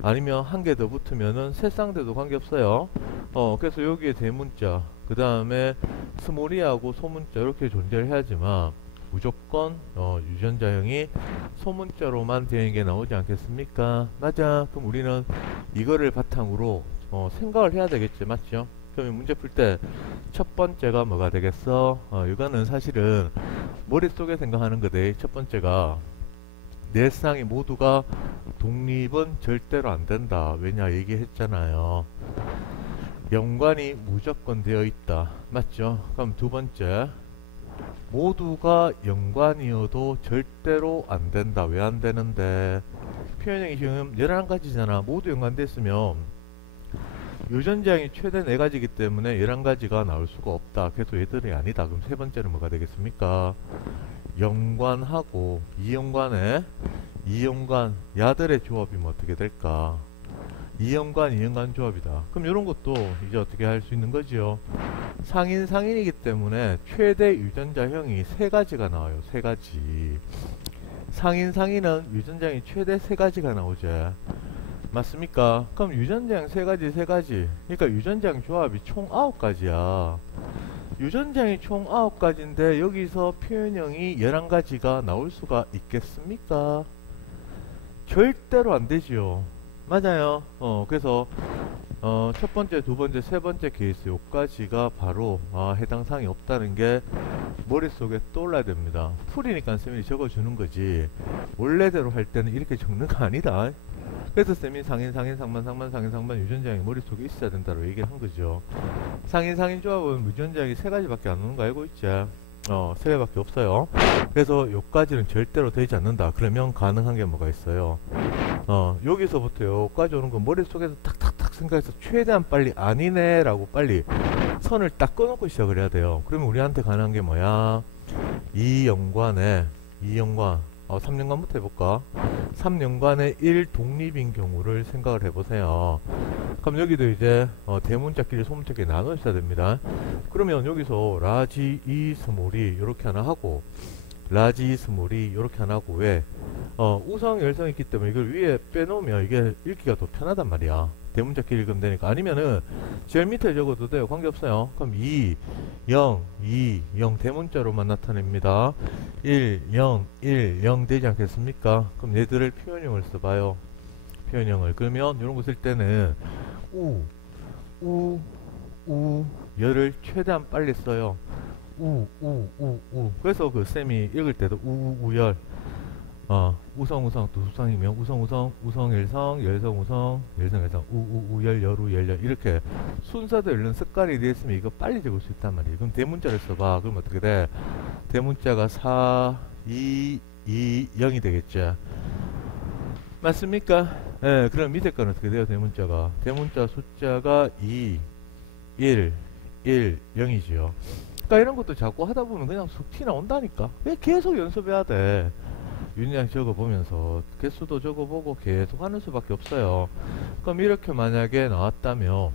아니면 한 개 더 붙으면은 세 쌍대도 관계없어요. 그래서 여기에 대문자, 그 다음에 스몰이하고 소문자 이렇게 존재를 해야지만 무조건 유전자형이 소문자로만 되는 게 나오지 않겠습니까? 맞아. 그럼 우리는 이거를 바탕으로 생각을 해야 되겠지. 맞죠? 그러면 문제 풀 때 첫 번째가 뭐가 되겠어? 이거는 사실은 머릿속에 생각하는 거대. 첫 번째가 네 쌍이 모두가 독립은 절대로 안 된다. 왜냐 얘기했잖아요. 연관이 무조건 되어 있다. 맞죠? 그럼 두 번째, 모두가 연관이어도 절대로 안 된다. 왜 안 되는데? 표현형이 지금 11가지잖아. 모두 연관됐으면 유전자형이 최대 4가지이기 때문에 11가지가 나올 수가 없다. 그래서 얘들이 아니다. 그럼 세 번째는 뭐가 되겠습니까? 연관하고 이연관 야들의 조합이면 어떻게 될까? 이연관 조합이다. 그럼 이런 것도 이제 어떻게 할 수 있는 거지요? 상인이기 때문에 최대 유전자형이 세 가지가 나와요. 세 가지. 상인은 유전자형이 최대 세 가지가 나오죠. 맞습니까? 그럼 유전자형 세 가지. 그러니까 유전자형 조합이 총 9가지야. 유전자형이 총 9가지인데 여기서 표현형이 11가지가 나올 수가 있겠습니까? 절대로 안 되지요. 맞아요. 그래서 첫 번째, 두 번째, 세 번째 케이스 요까지가 바로 해당 사항이 없다는 게 머릿속에 떠올라야 됩니다. 풀이니까 쌤이 적어주는 거지 원래대로 할 때는 이렇게 적는 거 아니다. 그래서 쌤이 상인, 상만, 유전자형이 머릿속에 있어야 된다고 얘기를 한 거죠. 상인 조합은 유전자형이 세 가지밖에 안 오는 거 알고 있지? 세 개밖에 없어요. 그래서 요까지는 절대로 되지 않는다. 그러면 가능한 게 뭐가 있어요? 여기서부터 요까지 오는 거 머릿속에서 탁탁탁 생각해서 최대한 빨리 아니네 라고 빨리 선을 딱 꺼놓고 시작을 해야 돼요. 그러면 우리한테 가능한 게 뭐야? 3연관부터 해볼까? 3연관의 1독립인 경우를 생각을 해보세요. 그럼 여기도 이제 대문자끼리 소문자끼리 나눠 있어야 됩니다. 그러면 여기서 라지 이 스몰이 이렇게 하나 하고 라지 스몰이 이렇게 하나 하고 왜? 우성 열성이 있기 때문에 이걸 위에 빼놓으면 이게 읽기가 더 편하단 말이야. 대문자끼리 읽으면 되니까. 아니면은 제일 밑에 적어도 돼요. 관계없어요. 그럼 2, 0, 2, 0 대문자로만 나타냅니다. 1, 0, 1, 0 되지 않겠습니까? 그럼 얘들을 표현형을 써봐요. 표현형을. 그러면 이런 거 쓸 때는 열을 최대한 빨리 써요. 그래서 그 쌤이 읽을 때도 우열 우성 또 수성이면 우성 열성 열 이렇게 순서대로 읽는 습관이 되어 있으면 이거 빨리 적을 수 있단 말이에요. 그럼 대문자를 써봐. 그럼 어떻게 돼? 대문자가 4, 2, 0이 되겠죠. 맞습니까? 예, 그럼 밑에 건 어떻게 돼요? 대문자 숫자가 2, 1, 0이지요. 그러니까 이런 것도 자꾸 하다 보면 그냥 속 티 나온다니까. 계속 연습해야 돼. 윤양 적어보면서 개수도 적어보고 계속 하는 수밖에 없어요. 그럼 이렇게 만약에 나왔다면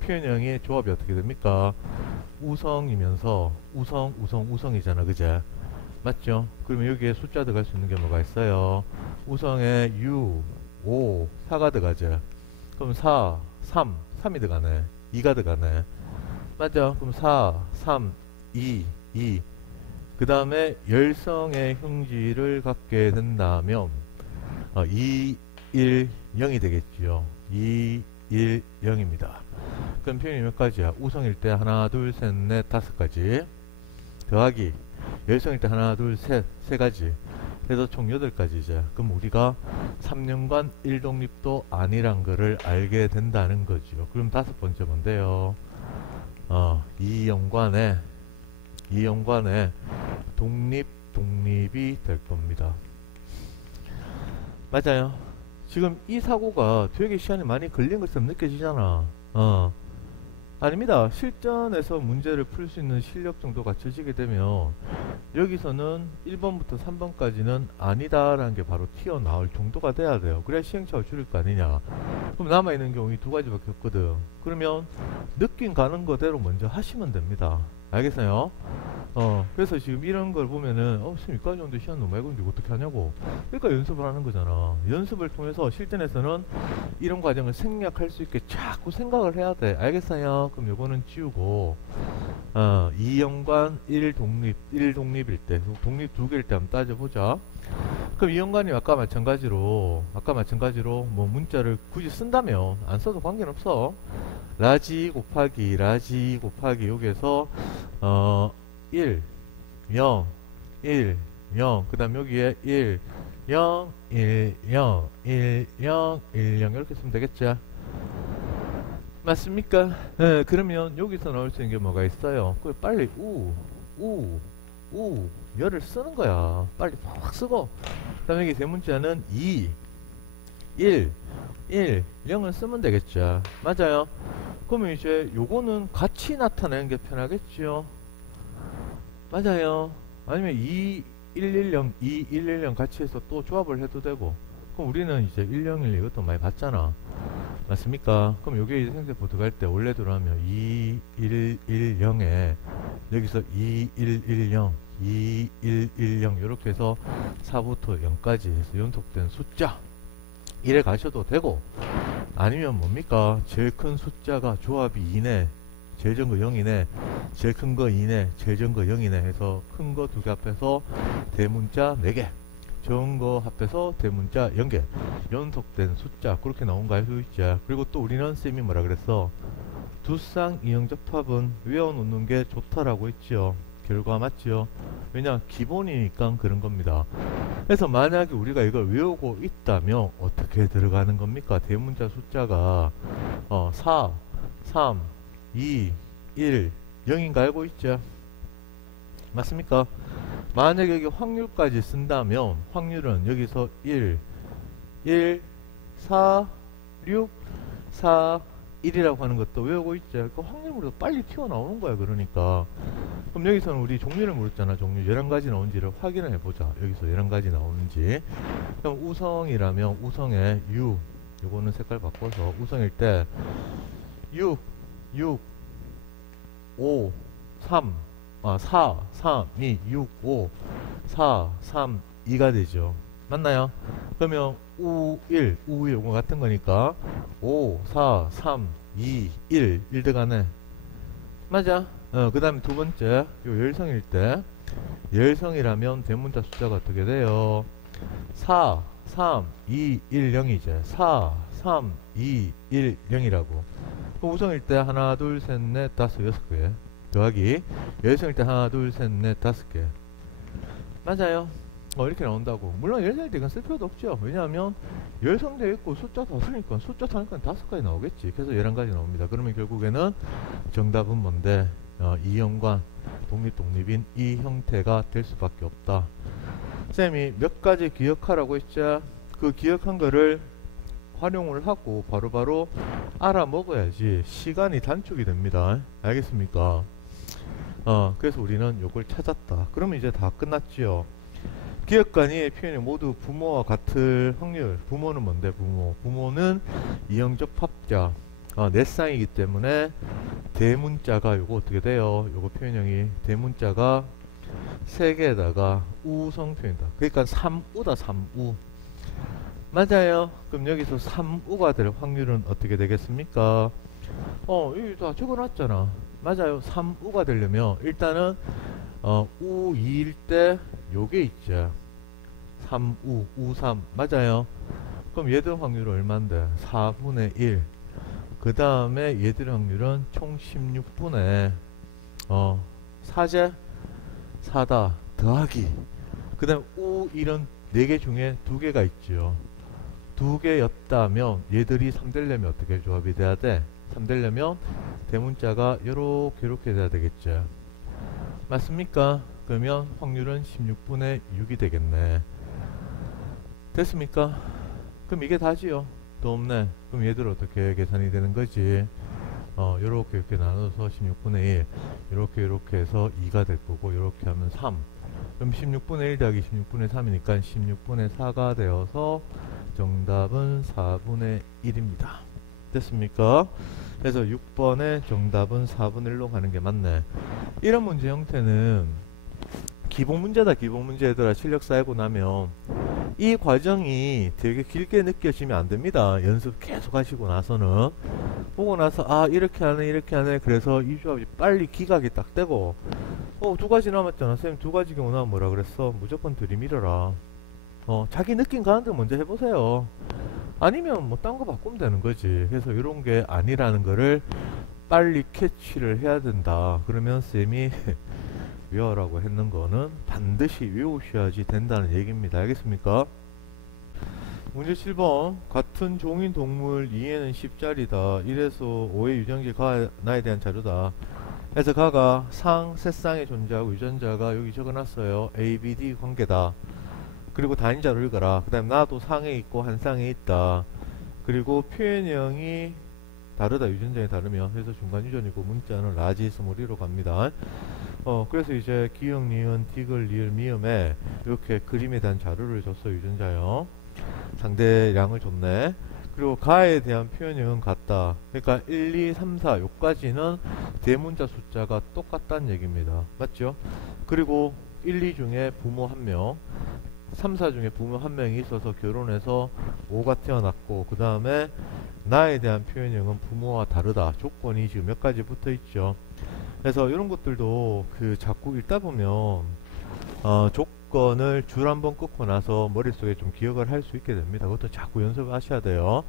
표현형의 조합이 어떻게 됩니까? 우성이면서 우성이잖아, 그제? 맞죠? 그러면 여기에 숫자 들어갈 수 있는 게 뭐가 있어요? 우성에 6, 5, 4가 들어가죠. 그럼 4, 3이 들어가네. 2가 들어가네. 맞죠? 그럼 4, 3, 2. 그 다음에 열성의 형질을 갖게 된다면 2, 1, 0이 되겠지요. 2, 1, 0입니다. 그럼 표현이 몇 가지야? 우성일 때 하나, 둘, 셋, 넷, 5가지 더하기 열성일 때 하나, 둘, 셋, 3가지 그래서 총 8가지죠. 그럼 우리가 3연관 1독립도 아니란 거를 알게 된다는 거죠. 그럼 5번째 뭔데요? 이연관의 독립이 될 겁니다. 맞아요. 지금 이 사고가 되게 시간이 많이 걸린 것처럼 느껴지잖아. 아닙니다. 실전에서 문제를 풀 수 있는 실력 정도 갖춰지게 되면 여기서는 1번부터 3번까지는 아니다라는 게 바로 튀어나올 정도가 돼야 돼요. 그래야 시행착오를 줄일 거 아니냐. 그럼 남아있는 경우 이 2가지밖에 없거든. 그러면 느낌 가는 거대로 먼저 하시면 됩니다. 알겠어요? 그래서 지금 이런 걸 보면은 선생님 이까지 오는데 시간 너무 많이 걸리는데 어떻게 하냐고. 그러니까 연습을 하는 거잖아. 연습을 통해서 실전에서는 이런 과정을 생략할 수 있게 자꾸 생각을 해야 돼. 알겠어요? 그럼 요거는 지우고 2연관 1독립일 때 독립 2개일 때 한번 따져보자. 그럼 이연관이 아까 마찬가지로 뭐 문자를 굳이 쓴다면 안 써도 관계는 없어. 라지 곱하기 여기에서 1, 0, 1, 0 그 다음 여기에 1, 0, 1, 0, 1, 0, 1, 0 이렇게 쓰면 되겠죠. 맞습니까? 네, 그러면 여기서 나올 수 있는 게 뭐가 있어요? 빨리 열을 쓰는 거야. 빨리 확 쓰고 그 다음에 여기 대문자는 2, 1, 0을 쓰면 되겠죠. 맞아요. 그러면 이제 요거는 같이 나타내는 게 편하겠죠. 맞아요. 아니면 2110, 2110 같이 해서 또 조합을 해도 되고. 그럼 우리는 이제 1011 이것도 많이 봤잖아. 맞습니까? 그럼 요게 이제 생태포트 갈 때 원래대로 하면 2110에 여기서 2110, 2110 이렇게 해서 4부터 0까지 해서 연속된 숫자 1에 가셔도 되고, 아니면 뭡니까? 제일 큰 숫자가 조합이 2네, 제일 적은 거 0이네, 제일 큰 거 2네, 제일 적은 거 0이네 해서 큰 거 2개 합해서 대문자 4개, 적은 거 합해서 대문자 0개, 연속된 숫자 그렇게 나온 거 알고 있지. 그리고 또 우리는 쌤이 뭐라 그랬어? 두 쌍 이형접합은 외워놓는 게 좋다라고 했지요. 결과 맞지요? 왜냐, 기본이니까 그런 겁니다. 그래서 만약에 우리가 이걸 외우고 있다면 어떻게 들어가는 겁니까? 대문자 숫자가 4, 3, 2, 1, 0인 거 알고 있죠? 맞습니까? 만약에 여기 확률까지 쓴다면 확률은 여기서 1, 1, 4, 6, 4, 1이라고 하는 것도 외우고 있죠. 그 확률보다 빨리 튀어나오는 거야. 그러니까 그럼 여기서는 우리 종류를 물었잖아. 종류 11가지 나오는지를 확인을 해보자. 여기서 11가지 나오는지. 그럼 우성이라면 우성의 U, 요거는 색깔 바꿔서 우성일 때 6, 6, 5, 3, 4, 3, 2, 6, 5, 4, 3, 2가 되죠. 맞나요? 그러면 U1, U1 요거 같은 거니까 5, 4, 3, 2, 1 들어가네. 맞아. 그 다음에 두 번째 요 열성일 때, 열성이라면 대문자 숫자가 어떻게 돼요? 4, 3, 2, 1, 0이죠. 4, 3, 2, 1, 0이라고. 우성일 때 하나, 둘, 셋, 넷, 다섯, 6개 더하기 열성일 때 하나, 둘, 셋, 넷, 5개. 맞아요. 이렇게 나온다고. 물론 열성일 때 이건 쓸 필요도 없죠. 왜냐하면 열성되어 있고 숫자 다수니까 숫자 다니까 5가지 나오겠지. 그래서 11가지 나옵니다. 그러면 결국에는 정답은 뭔데? 이형관, 독립인 이 형태가 될 수밖에 없다. 쌤이 몇 가지 기억하라고 했죠. 그 기억한 거를 활용을 하고 바로바로 알아먹어야지 시간이 단축이 됩니다. 알겠습니까? 그래서 우리는 요걸 찾았다. 그러면 이제 다 끝났지요. 기억관이의 표현이 모두 부모와 같을 확률. 부모는 뭔데? 부모는 이형접합자 네 쌍이기 때문에 대문자가 요거 어떻게 돼요? 요거 표현형이 대문자가 3개에다가 우성 표현이다. 그러니까 3우다. 3우. 맞아요. 그럼 여기서 3우가 될 확률은 어떻게 되겠습니까? 여기 다 적어놨잖아. 맞아요. 3우가 되려면 일단은 우2일 때 요게 있죠. 3우, 우3 맞아요. 그럼 얘들 확률은 얼만데? 4분의 1. 그 다음에 얘들 확률은 총 16분의 4제 4다 더하기, 그 다음 우1은 4개 중에 2개가 있죠. 2개였다면 얘들이 3되려면 어떻게 조합이 돼야 돼? 3되려면 대문자가 요렇게 돼야 되겠죠. 맞습니까? 그러면 확률은 16분의 6이 되겠네. 됐습니까? 그럼 이게 다지요. 또 없네. 그럼 얘들 어떻게 계산이 되는 거지? 요렇게 이렇게 나눠서 16분의 1 요렇게 해서 2가 될 거고, 요렇게 하면 3. 그럼 16분의 1 더하기 16분의 3이니까 16분의 4가 되어서 정답은 4분의 1입니다. 됐습니까? 그래서 6번의 정답은 4분의 1로 가는 게 맞네. 이런 문제 형태는 기본 문제다. 기본 문제. 얘들아 실력 쌓이고 나면 이 과정이 되게 길게 느껴지면 안 됩니다. 연습 계속 하시고 나서는 보고 나서 이렇게 하네 그래서 이 조합이 빨리 기각이 딱 되고 2가지 남았잖아. 쌤 2가지 경우 나면 뭐라 그랬어? 무조건 들이밀어라. 자기 느낌 가는 데 먼저 해보세요. 아니면 뭐 딴 거 바꾸면 되는 거지. 그래서 이런 게 아니라는 거를 빨리 캐치를 해야 된다. 그러면 쌤이 외워라고 했는 거는 반드시 외우셔야지 된다는 얘기입니다. 알겠습니까? 문제 7번. 같은 종인 동물 2에는 10짜리다. 1에서 5의 유전기 가나에 대한 자료다. 그래서 가가 상, 세 쌍에 존재하고 유전자가 여기 적어놨어요. A, B, D 관계다. 그리고 단위자로 읽어라. 그 다음에 나도 상에 있고 한 쌍에 있다. 그리고 표현형이 다르다. 유전자에 다르며. 그래서 중간 유전이고 문자는 라지 스몰 1로 갑니다. 그래서 이제 기역, 니은, 디귿, 리을, 미음에 이렇게 그림에 대한 자료를 줬어 유전자요. 상대량을 줬네. 그리고 가에 대한 표현형은 같다. 그러니까 1, 2, 3, 4 요까지는 대문자 숫자가 똑같다는 얘기입니다. 맞죠? 그리고 1, 2 중에 부모 1명, 3, 4 중에 부모 1명이 있어서 결혼해서 5가 태어났고 그 다음에 나에 대한 표현형은 부모와 다르다. 조건이 지금 몇 가지 붙어 있죠. 그래서 이런 것들도 그 자꾸 읽다 보면 조건을 줄 한번 끊고 나서 머릿속에 좀 기억을 할 수 있게 됩니다. 그것도 자꾸 연습을 하셔야 돼요.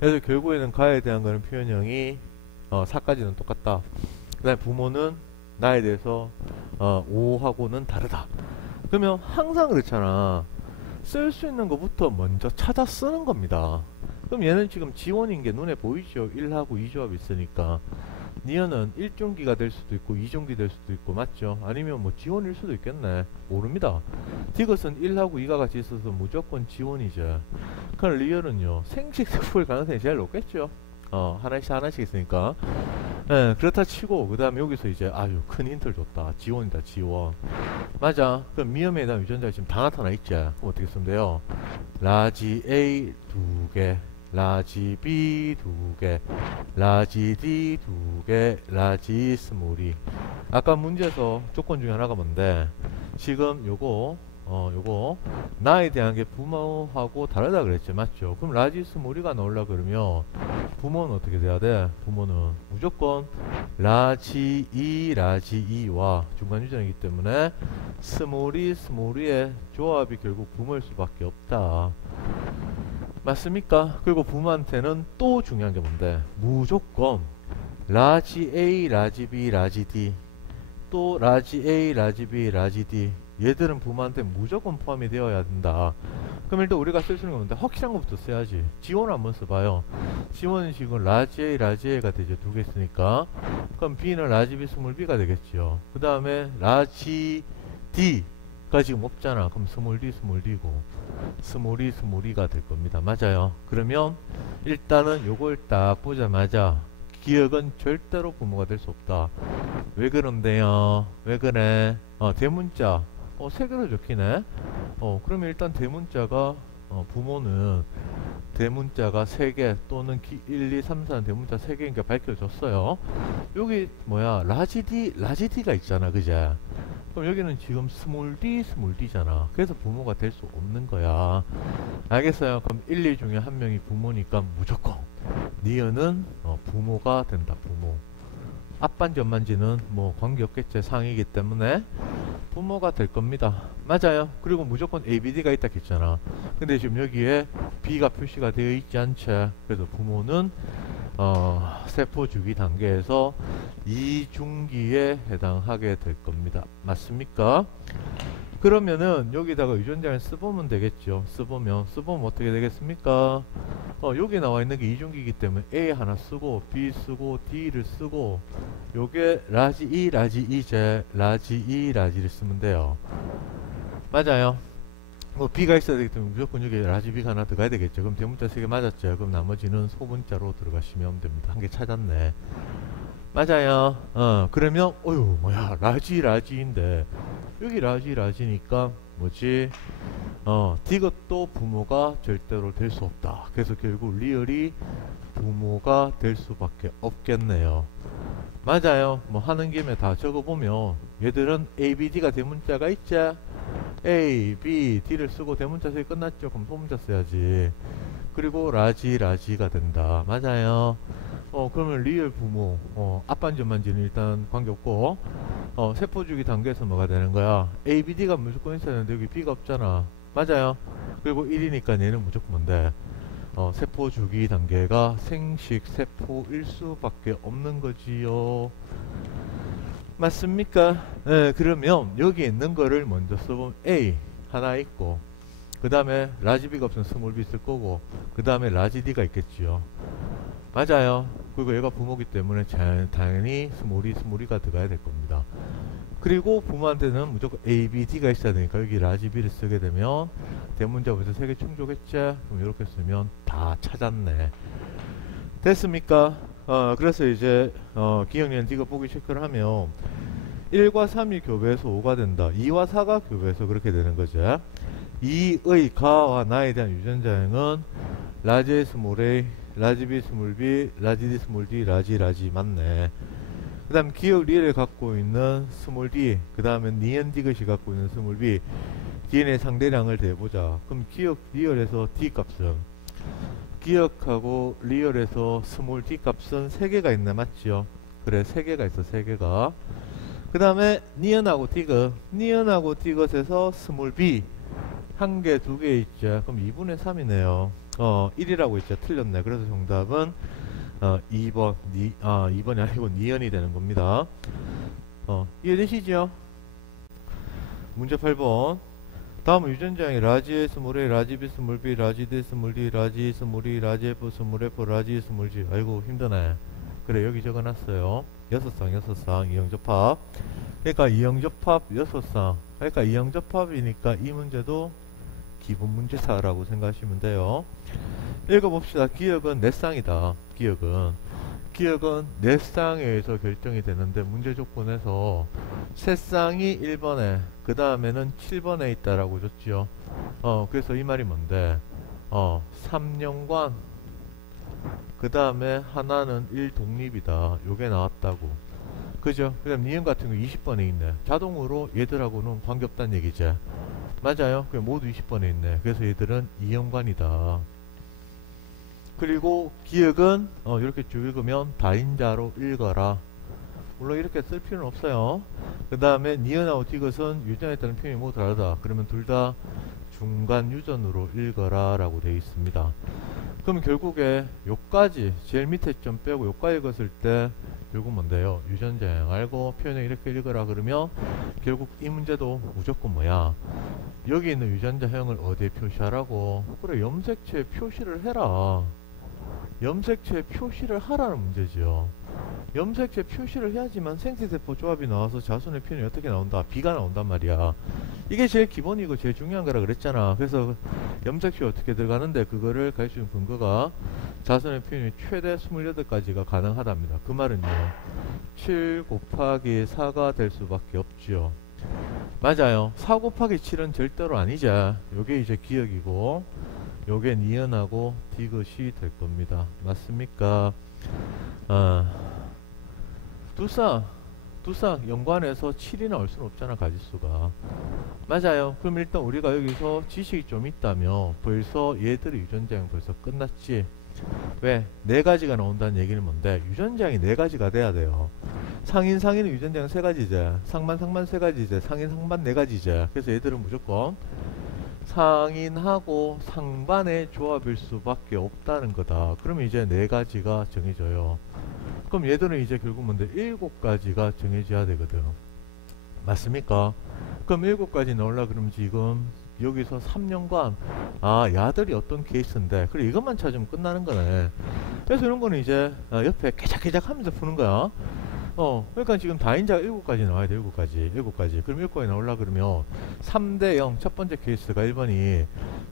그래서 결국에는 가에 대한 거는 표현형이 4까지는 똑같다. 그 다음에 부모는 나에 대해서 5하고는 다르다. 그러면 항상 그렇잖아. 쓸 수 있는 것부터 먼저 찾아 쓰는 겁니다. 그럼 얘는 지금 지원인 게 눈에 보이죠? 1하고 2조합 있으니까. 니은은 1종기가 될 수도 있고 2종기 될 수도 있고 맞죠? 아니면 뭐 지원일 수도 있겠네. 모릅니다. 디귿은 1하고 2가 같이 있어서 무조건 지원이죠. 그럼 리얼은요. 생식 세포일 가능성이 제일 높겠죠? 하나씩 있으니까. 네, 그렇다 치고 그 다음에 여기서 이제 아주 큰 힌트를 줬다. 지원이다. 지원. 맞아. 그럼 미음에 대한 유전자가 지금 다 나타나 있지. 그럼 어떻게 쓰면 돼요? 라지 A 2개, 라지 B 2개, 라지 D 2개, 라지 스몰이. 아까 문제에서 조건 중에 하나가 뭔데 지금 요거 나에 대한 게 부모하고 다르다 그랬죠. 맞죠? 그럼 라지 스몰이가 나오려 그러면 부모는 어떻게 돼야 돼? 부모는 무조건 라지 2와 중간 유전이기 때문에 스몰이의 조합이 결국 부모일 수밖에 없다. 맞습니까? 그리고 부모한테는 또 중요한 게 뭔데? 무조건 라지 A, 라지 B, 라지 D 또 라지 A, 라지 B, 라지 D 얘들은 부모한테 무조건 포함이 되어야 된다. 그럼 일단 우리가 쓸 수 있는 건 뭔데? 확실한 것부터 써야지. 지원 한번 써봐요. 지원은 지금 라지 A, 라지 A가 되죠. 2개 있으니까. 그럼 B는 라지 B, 스몰 B가 되겠죠. 그 다음에 라지 D가 지금 없잖아. 그럼 스몰 D, 스몰 D고 스몰 E가 될 겁니다. 맞아요. 그러면 일단은 요걸 딱 보자마자 기억은 절대로 부모가 될 수 없다. 왜 그런데요? 왜 그래? 대문자 세 개로 적히네. 그러면 일단 대문자가 부모는 대문자가 3개 또는 1, 2, 3, 4는 대문자 3개인 게 밝혀졌어요. 여기 뭐야 라지 D가 있잖아. 그제? 그럼 여기는 지금 스몰 D잖아. 그래서 부모가 될 수 없는 거야. 알겠어요? 그럼 1, 2 중에 한 명이 부모니까 무조건 니은은 부모가 된다. 부모. 앞반지 엄반지는 뭐 관계없겠지. 상이기 때문에 부모가 될 겁니다. 맞아요. 그리고 무조건 ABD가 있다 했잖아. 근데 지금 여기에 B가 표시가 되어 있지 않지. 그래서 부모는 세포 주기 단계에서 2중기에 해당하게 될 겁니다. 맞습니까? 그러면은 여기다가 유전자를 써보면 되겠죠. 써보면 어떻게 되겠습니까? 여기 나와 있는 게 2중기이기 때문에 A 하나 쓰고 B 쓰고 D를 쓰고 요게 라지 E, 라지 E제 라지 E, 라지를 쓰면 돼요. 맞아요. B가 있어야 되기 때문에 무조건 여기 라지 B가 하나 들어가야 되겠죠. 그럼 대문자 3개 맞았죠. 그럼 나머지는 소문자로 들어가시면 됩니다. 한 개 찾았네. 맞아요. 그러면 뭐야 라지인데 여기 라지니까 뭐지? 디귿도 부모가 절대로 될 수 없다. 그래서 결국 리얼이 부모가 될 수밖에 없겠네요. 맞아요. 뭐 하는 김에 다 적어보면 얘들은 A, B, D가 대문자가 있지. A, B, D를 쓰고 대문자 쓰기 끝났죠. 그럼 소문자 써야지. 그리고 라지가 된다. 맞아요. 그러면 리얼 부모, 앞반지 엄반지는 일단 관계없고, 세포주기 단계에서 뭐가 되는 거야? A, B, D가 무조건 있어야 되는데 여기 B가 없잖아. 맞아요. 그리고 1이니까 얘는 무조건 뭔데? 세포주기 단계가 생식 세포일 수밖에 없는 거지요. 맞습니까? 네, 그러면 여기 있는 거를 먼저 써보면 A 하나 있고, 그 다음에 라지 B가 없으면 스몰 B 있을 거고, 그 다음에 라지 D가 있겠지요. 맞아요. 그리고 얘가 부모기 때문에 당연히 스몰이가 들어가야 될 겁니다. 그리고 부모한테는 무조건 A, B, D가 있어야 되니까 여기 라지 B를 쓰게 되면 대문자부터 3개 충족했지? 그럼 이렇게 쓰면 다 찾았네. 됐습니까? 그래서 이제 기억년 디귿 보기 체크를 하면 1과 3이 교배해서 5가 된다. 2와 4가 교배해서 그렇게 되는 거죠. 2의 가와 나에 대한 유전자형은 라지 A 스몰 a, 라지 B 스몰 b, 라지 D 스몰 d, 라지 맞네. 그 다음 기억 리얼을 갖고 있는 스몰 d, 그 다음에 니은 디귿이 갖고 있는 스몰 b, DNA 상대량을 대보자. 그럼 기억 리얼에서 d 값은, 기억하고 리얼에서 스몰 d 값은 3개가 있네, 맞지요? 그래, 3개가 있어, 3개가. 그 다음에 니은하고 디귿, 니은하고 디귿에서 스몰 b 1개, 2개 있죠. 그럼 2분의 3이네요. 1이라고 있죠. 틀렸네. 그래서 정답은 2번, 2번이 아니고 니은이 되는 겁니다. 이해되시죠? 문제 8번. 다음은 유전자형이 라지 A 스몰 a, 라지 B 스몰 b, 라지 D 스몰 d, 라지 스몰 e, 라지 F 스몰 f, 라지 스몰 g. 아이고 힘드네. 그래, 여기 적어놨어요. 6쌍 이형접합. 그러니까 이형접합 6쌍. 그러니까 이형접합이니까 이 문제도 기본 문제사라고 생각하시면 돼요. 읽어봅시다. 기억은 4쌍이다. 기억은 4쌍에 의해서 결정이 되는데 문제 조건에서 3쌍이 1번에 그 다음에는 7번에 있다라고 줬죠. 그래서 이 말이 뭔데 3연관 그 다음에 하나는 1독립이다. 요게 나왔다고. 그죠? 그 다음 니은 같은 거 20번에 있네. 자동으로 얘들하고는 관계없다는 얘기지. 맞아요. 모두 20번에 있네. 그래서 얘들은 이연관이다. 그리고 기억은 이렇게 쭉 읽으면 다인자로 읽어라. 물론 이렇게 쓸 필요는 없어요. 그 다음에 니은하고 디귿은 유전에 따른 표현이 모두 다르다. 그러면 둘 다 중간 유전으로 읽어라 라고 되어 있습니다. 그럼 결국에 요까지 제일 밑에 점 빼고 요까지 읽었을 때 결국 뭔데요? 유전자형 알고 표현을 이렇게 읽어라 그러면 결국 이 문제도 무조건 뭐야? 여기 있는 유전자형을 어디에 표시하라고? 그래, 염색체에 표시를 해라. 염색체에 표시를 하라는 문제지요. 염색체 표시를 해야지만 생체세포 조합이 나와서 자손의 표현이 어떻게 나온다? B가 나온단 말이야. 이게 제일 기본이고 제일 중요한 거라 그랬잖아. 그래서 염색체 어떻게 들어가는데 그거를 가르쳐준 근거가 자손의 표현이 최대 28가지가 가능하답니다. 그 말은요, 7 곱하기 4가 될 수밖에 없죠. 맞아요. 4 곱하기 7은 절대로 아니죠. 요게 이제 기억이고 요게 니은하고 디귿이 될 겁니다. 맞습니까? 두 쌍 연관해서 7이 나올 수는 없잖아, 가지수가. 맞아요. 그럼 일단 우리가 여기서 지식이 좀 있다면 벌써 얘들의 유전자형 벌써 끝났지. 왜? 4가지가 나온다는 얘기는 뭔데? 유전자형이 4가지가 돼야 돼요. 상인은 유전자형 3가지제, 상반 3가지제, 상반 4가지제. 그래서 얘들은 무조건 상인하고 상반의 조합일 수밖에 없다는 거다. 그러면 이제 4가지가 정해져요. 그럼 얘들은 이제 결국 뭔데? 7가지가 정해져야 되거든. 맞습니까? 그럼 7가지 넣으려 그러면 지금 여기서 3년간 야들이 어떤 케이스인데 그래 이것만 찾으면 끝나는 거네. 그래서 이런 거는 이제 옆에 깨작깨작 하면서 푸는 거야. 그러니까 지금 다인자가 7가지 나와야 돼. 7가지. 그럼 7가지 나오려 그러면 3대 0 첫 번째 케이스가 1번이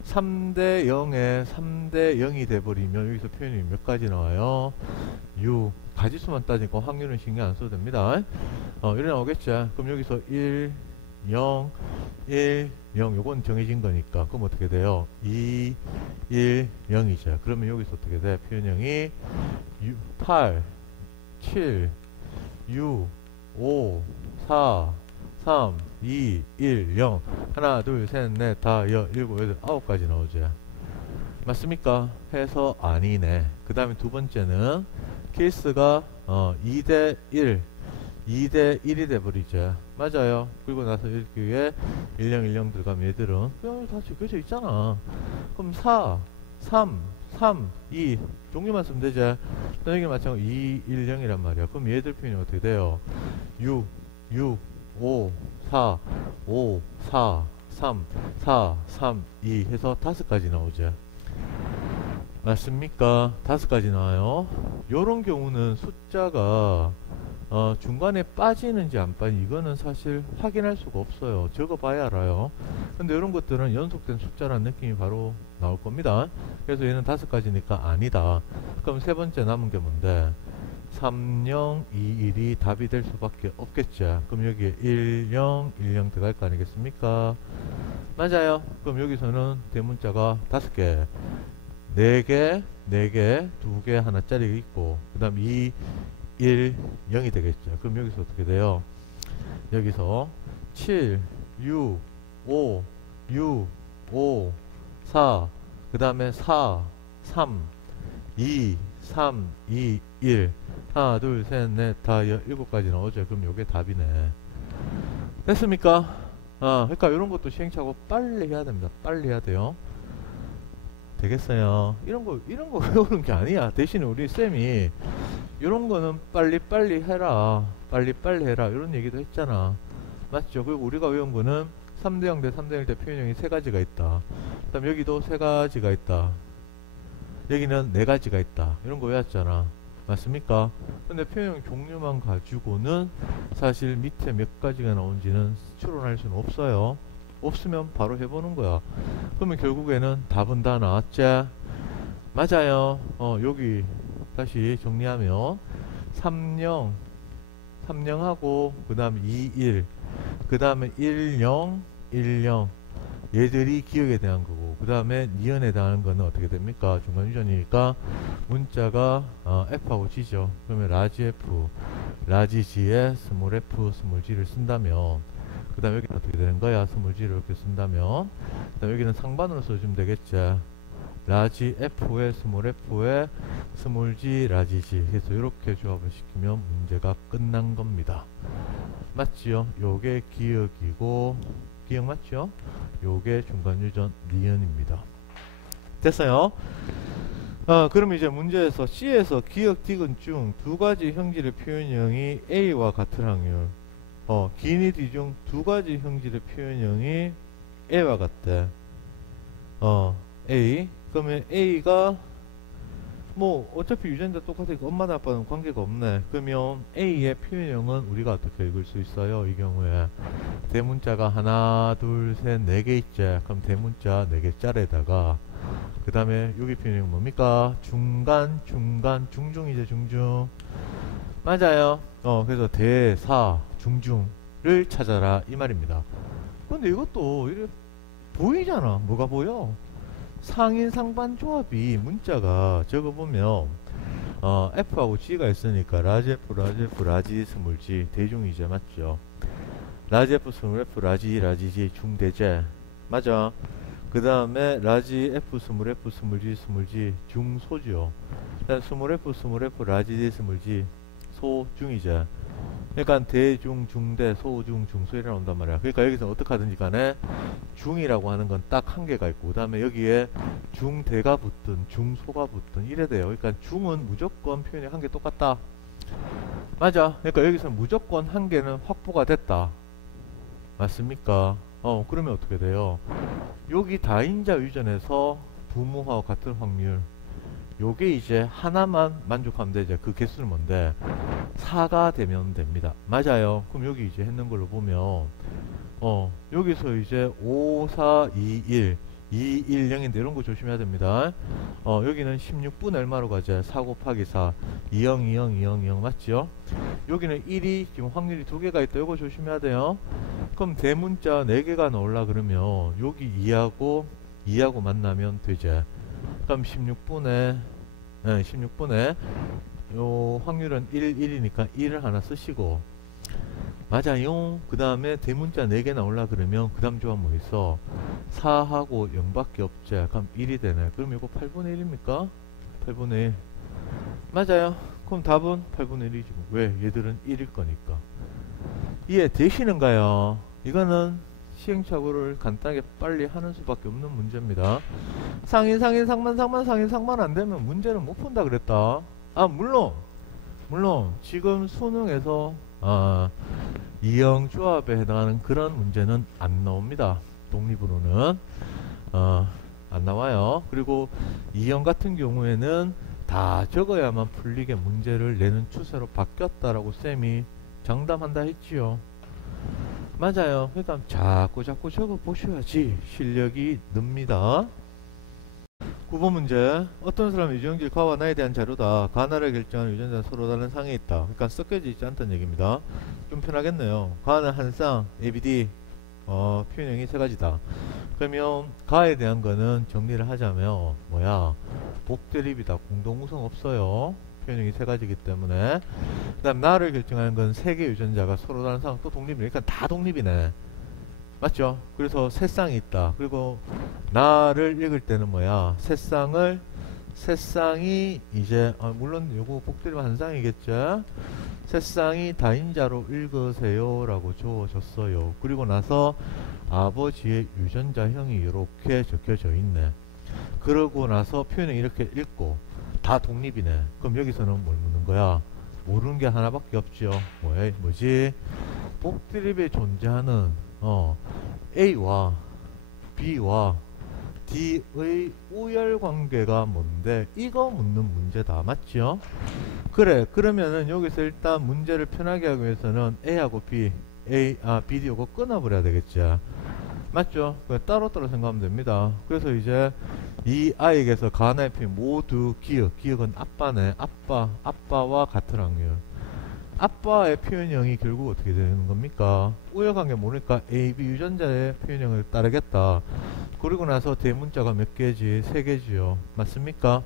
3대 0에 3대 0이 돼버리면 여기서 표현이 몇 가지 나와요? 6. 가지수만 따지니까 확률은 신경 안 써도 됩니다. 이래 나오겠죠. 그럼 여기서 1, 0, 1, 0 요건 정해진 거니까 그럼 어떻게 돼요? 2, 1, 0이죠. 그러면 여기서 어떻게 돼? 표현형이 8, 7, 6, 5, 4, 3, 2, 1, 0 하나, 둘, 셋, 넷, 다, 여, 일곱, 여덟, 9가지 나오죠. 맞습니까? 해서 아니네. 그 다음에 두 번째는 케이스가 2대 1 2대 1이 돼버리죠. 맞아요. 그리고 나서 이렇게 위에 1010 들어가면 얘들은 그냥 다 적혀져 있잖아. 그럼 4, 3, 2 종류만 쓰면 되죠. 또 여기 마찬가지로 2, 1, 0이란 말이야. 그럼 얘들 표현이 어떻게 돼요? 6, 5, 4, 5, 4, 3, 4, 3, 2 해서 5가지 나오죠. 맞습니까? 5가지 나와요. 요런 경우는 숫자가 중간에 빠지는지 안 빠지는지 이거는 사실 확인할 수가 없어요. 적어봐야 알아요. 근데 이런 것들은 연속된 숫자라는 느낌이 바로 나올 겁니다. 그래서 얘는 5가지니까 아니다. 그럼 세 번째 남은 게 뭔데? 3021이 답이 될 수밖에 없겠죠. 그럼 여기에 1010 들어갈 거 아니겠습니까? 맞아요. 그럼 여기서는 대문자가 5개, 4개, 4개, 2개 하나짜리 있고, 그 다음 2, 1, 0이 되겠죠. 그럼 여기서 어떻게 돼요? 여기서 7, 6, 5, 6, 5, 4, 그 다음에 4, 3, 2, 3, 2, 1. 하나, 둘, 셋, 넷, 다 7가지 나오죠. 그럼 요게 답이네. 됐습니까? 그러니까 이런 것도 시행착오 빨리 해야 됩니다. 빨리 해야 돼요. 되겠어요? 이런 거 외우는 게 아니야. 대신에 우리 쌤이 이런 거는 빨리 해라. 빨리 해라. 이런 얘기도 했잖아. 맞죠? 그리고 우리가 외운 거는 3대0 대 3대1 대 표현형이 3가지가 있다. 그 다음 여기도 3가지가 있다. 여기는 4가지가 있다. 이런 거 외웠잖아. 맞습니까? 근데 표현형 종류만 가지고는 사실 밑에 몇 가지가 나온지는 추론할 수는 없어요. 없으면 바로 해보는 거야. 그러면 결국에는 답은 다 나왔지? 맞아요. 여기 다시 정리하면 30하고 그 다음에 21, 그 다음에 10, 얘들이 기억에 대한 거고, 그 다음에 니은에 해당하는 거는 어떻게 됩니까? 중간 유전이니까 문자가 F하고 G죠. 그러면 라지 F, 라지 G에 스몰 F, 스몰 G를 쓴다면, 그 다음에 여기는 어떻게 되는 거야? 스몰 G를 이렇게 쓴다면, 그 다음에 여기는 상반으로 써주면 되겠지. 라지 F에 스몰 F에 스몰 G, 라지 G 해서 이렇게 조합을 시키면 문제가 끝난 겁니다. 맞지요? 요게 기억이고, 기억 맞죠? 요게 중간유전 니은입니다. 됐어요? 그럼 이제 문제에서 C에서 기억, 디귿 중 2가지 형질의 표현형이 A와 같은 확률, 기니, 디 중 2가지 형질의 표현형이 A와 같대. A. 그러면 A가 뭐 어차피 유전자 똑같으니까 엄마나 아빠는 관계가 없네. 그러면 A의 표현형은 우리가 어떻게 읽을 수 있어요? 이 경우에 대문자가 하나, 둘, 셋, 4개 있지. 그럼 대문자 4개짜리에다가 그 다음에 여기 표현형은 뭡니까? 중간, 중중이죠. 중중. 맞아요. 그래서 대사, 중중을 찾아라 이 말입니다. 근데 이것도 이래 보이잖아. 뭐가 보여? 상인 상반 조합이 문자가 적어보면 F하고 G가 있으니까 라지 F, 라지 스몰 G 대중이제 맞죠? 라지 F, 스몰 F, 라지 G 중대제 맞아. 그 다음에 라지 F, 스몰 G 중소죠. 스몰 F, 라지 G, 스몰 G 소중이제. 그러니까 대중, 중대, 소중, 중소이 나온단 말이야. 그러니까 여기서 어떻게 하든지 간에 중이라고 하는 건 딱 한 개가 있고, 그 다음에 여기에 중대가 붙든 중소가 붙든 이래 돼요. 그러니까 중은 무조건 표현이 한 개 똑같다. 맞아. 그러니까 여기서 무조건 한 개는 확보가 됐다. 맞습니까? 그러면 어떻게 돼요? 여기 다인자 유전에서 부모하고 같은 확률, 요게 이제 하나만 만족하면 되죠. 그 개수는 뭔데? 4가 되면 됩니다. 맞아요. 그럼 여기 이제 했는 걸로 보면 여기서 이제 5, 4, 2, 1 2, 1, 0인데 이런 거 조심해야 됩니다. 여기는 16분 얼마로 가죠? 4 곱하기 4 20, 20, 20, 20 맞죠? 여기는 1이 지금 확률이 2개가 있다. 이거 조심해야 돼요. 그럼 대문자 4개가 나올라 그러면 여기 2하고 만나면 되죠. 그럼 16분에 요 확률은 1, 1이니까 1을 하나 쓰시고 맞아요. 그 다음에 대문자 4개 나올라 그러면 그 다음 조합 뭐 있어? 4하고 0밖에 없지. 그럼 1이 되네. 그럼 이거 8분의 1입니까? 8분의 1 맞아요. 그럼 답은 8분의 1이지 뭐. 왜? 얘들은 1일 거니까. 이해 되시는가요? 이거는 시행착오를 간단하게 빨리 하는 수밖에 없는 문제입니다. 상인 상만 안 되면 문제는 못 푼다 그랬다. 물론 지금 수능에서 이형 조합에 해당하는 그런 문제는 안 나옵니다. 독립으로는 안 나와요. 그리고 이형 같은 경우에는 다 적어야만 풀리게 문제를 내는 추세로 바뀌었다라고 쌤이 장담한다 했지요. 맞아요. 그러니까 자꾸 적어 보셔야지 실력이 늡니다. 9번 문제. 어떤 사람은 유전질 가와 나에 대한 자료다. 가나를 결정하는 유전자는 서로 다른 상에 있다. 그러니까 섞여져 있지 않다는 얘기입니다. 좀 편하겠네요. 가는 한 쌍, ABD, 표현형이 세 가지다. 그러면 가에 대한 거는 정리를 하자면 뭐야? 복대립이다. 공동우성 없어요. 표현형이 세 가지이기 때문에. 그 다음 나를 결정하는 건 세 개 유전자가 서로 다른 상, 또 독립이니까 다 독립이네. 맞죠? 그래서 세 쌍이 있다. 그리고 나를 읽을 때는 뭐야? 세 쌍이 이제 물론 요거 복들이면 한 쌍이겠죠? 세 쌍이 다인자로 읽으세요 라고 주어졌어요. 그리고 나서 아버지의 유전자형이 이렇게 적혀져 있네. 그러고 나서 표현을 이렇게 읽고 다 독립이네. 그럼 여기서는 뭘 묻는 거야? 모르는 게 하나밖에 없죠. 뭐지? 복드립에 존재하는 A와 B와 D의 우열 관계가 뭔데? 이거 묻는 문제다. 맞죠? 그래. 그러면은 여기서 일단 문제를 편하게 하기 위해서는 A하고 B, B, D 요거 끊어버려야 되겠죠. 맞죠? 따로따로 생각하면 됩니다. 그래서 이제 이 아이에게서 가나의 표현 모두 기억은 아빠네. 아빠와 같은 확률. 아빠의 표현형이 결국 어떻게 되는 겁니까? 우열관계 모르니까 A, B 유전자의 표현형을 따르겠다. 그리고 나서 대문자가 몇 개지? 3개지요. 맞습니까?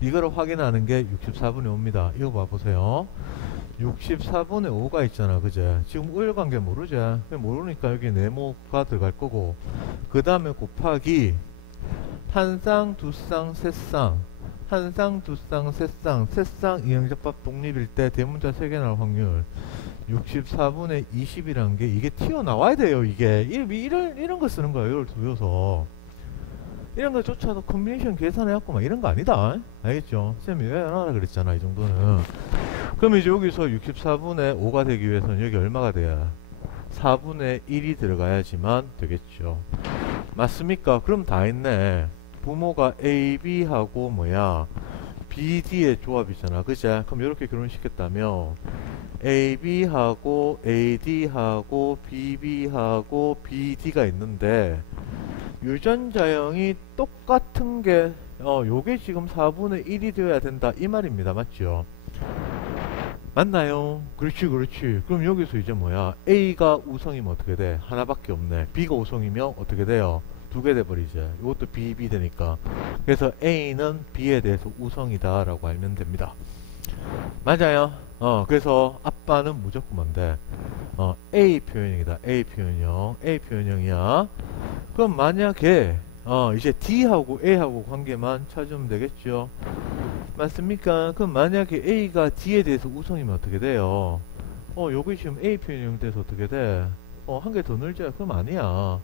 이거를 확인하는 게 64분의 5입니다. 이거 봐보세요. 64분의 5가 있잖아. 그제? 지금 우열관계 모르지? 모르니까 여기 네모가 들어갈 거고, 그 다음에 곱하기 한 쌍, 두 쌍, 세 쌍, 한 쌍, 두 쌍, 세 쌍, 세 쌍 이형제법 독립일 때 대문자 3개 나올 확률 64분의 20이라는 게 이게 튀어나와야 돼요. 이게 이런 거 쓰는 거예요. 이걸 두어서 이런 거조차도 컨비네이션 계산해갖고 막 이런 거 아니다. 알겠죠? 쌤이 왜 안 하라 그랬잖아. 이 정도는. 그럼 이제 여기서 64분의 5가 되기 위해서는 여기 얼마가 돼야 4분의 1이 들어가야지만 되겠죠. 맞습니까? 그럼 다 했네. 부모가 A, B하고 뭐야? B, D의 조합이잖아. 그죠? 그럼 이렇게 결혼시켰다면 A, B하고 A, D하고 B, B하고 B, D가 있는데 유전자형이 똑같은 게 요게 지금 4분의 1이 되어야 된다 이 말입니다. 맞죠? 맞나요? 그렇지. 그럼 여기서 이제 뭐야? A가 우성이면 어떻게 돼? 하나밖에 없네. B가 우성이면 어떻게 돼요? 2개 돼버리죠. 이것도 B, B 되니까. 그래서 A는 B에 대해서 우성이다 라고 알면 됩니다. 맞아요. 그래서 아빠는 무조건 뭔데? A 표현형이다. A 표현형이야. 그럼 만약에 이제 D하고 A하고 관계만 찾으면 되겠죠. 맞습니까? 그럼 만약에 A가 D에 대해서 우성이면 어떻게 돼요? 여기 지금 A 표현형 돼서 어떻게 돼? 한 개 더 늘자. 그럼 아니야.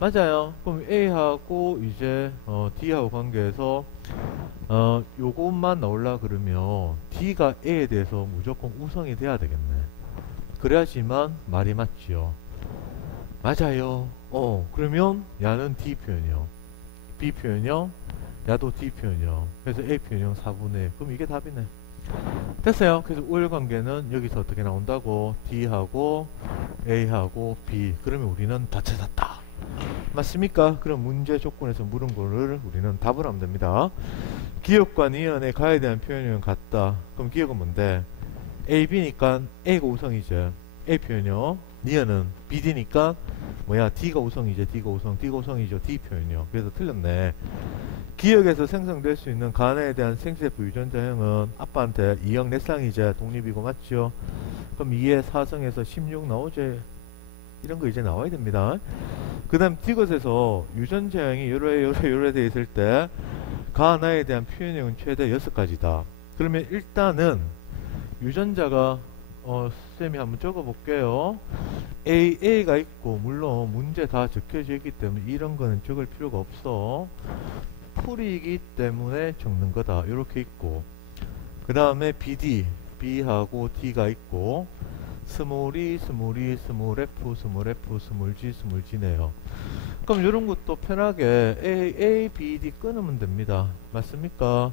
맞아요. 그럼 A하고 이제 D하고 관계에서 요것만 나올라 그러면 D가 A에 대해서 무조건 우성이 돼야 되겠네. 그래야지만 말이 맞지요. 맞아요. 그러면 야는 D 표현형, B 표현형, 야도 D 표현형. 그래서 A 표현형 4분의 1. 그럼 이게 답이네. 됐어요. 그래서 우열관계는 여기서 어떻게 나온다고? D하고 A하고 B. 그러면 우리는 다 찾았다. 맞습니까? 그럼 문제 조건에서 물은 거를 우리는 답을 하면 됩니다. 기억과 니은의 가에 대한 표현형은 같다. 그럼 기억은 뭔데? A, B니까 A가 우성이죠. A 표현형. 니은은 BD니까 뭐야? D가 우성이죠. D가 우성이죠. D 표현형. 그래서 틀렸네. 기억에서 생성될 수 있는 가나에 대한 생체부 유전자형은 아빠한테 2형 4쌍이제 독립이고 맞죠? 그럼 2의 4성에서 16 나오지? 이런 거 이제 나와야 됩니다. 그 다음 디귿에서 유전자형이 요래 돼 있을 때 가나에 대한 표현형은 최대 6가지다. 그러면 일단은 유전자가 쌤이 한번 적어 볼게요. A가 있고 물론 문제 다 적혀져 있기 때문에 이런 거는 적을 필요가 없어. 풀이기 때문에 적는 거다. 이렇게 있고 그 다음에 BD, B하고 D가 있고 스몰 E, 스몰 F, 스몰 G, 스몰 G네요. 그럼 이런 것도 편하게 A, B, D 끊으면 됩니다. 맞습니까?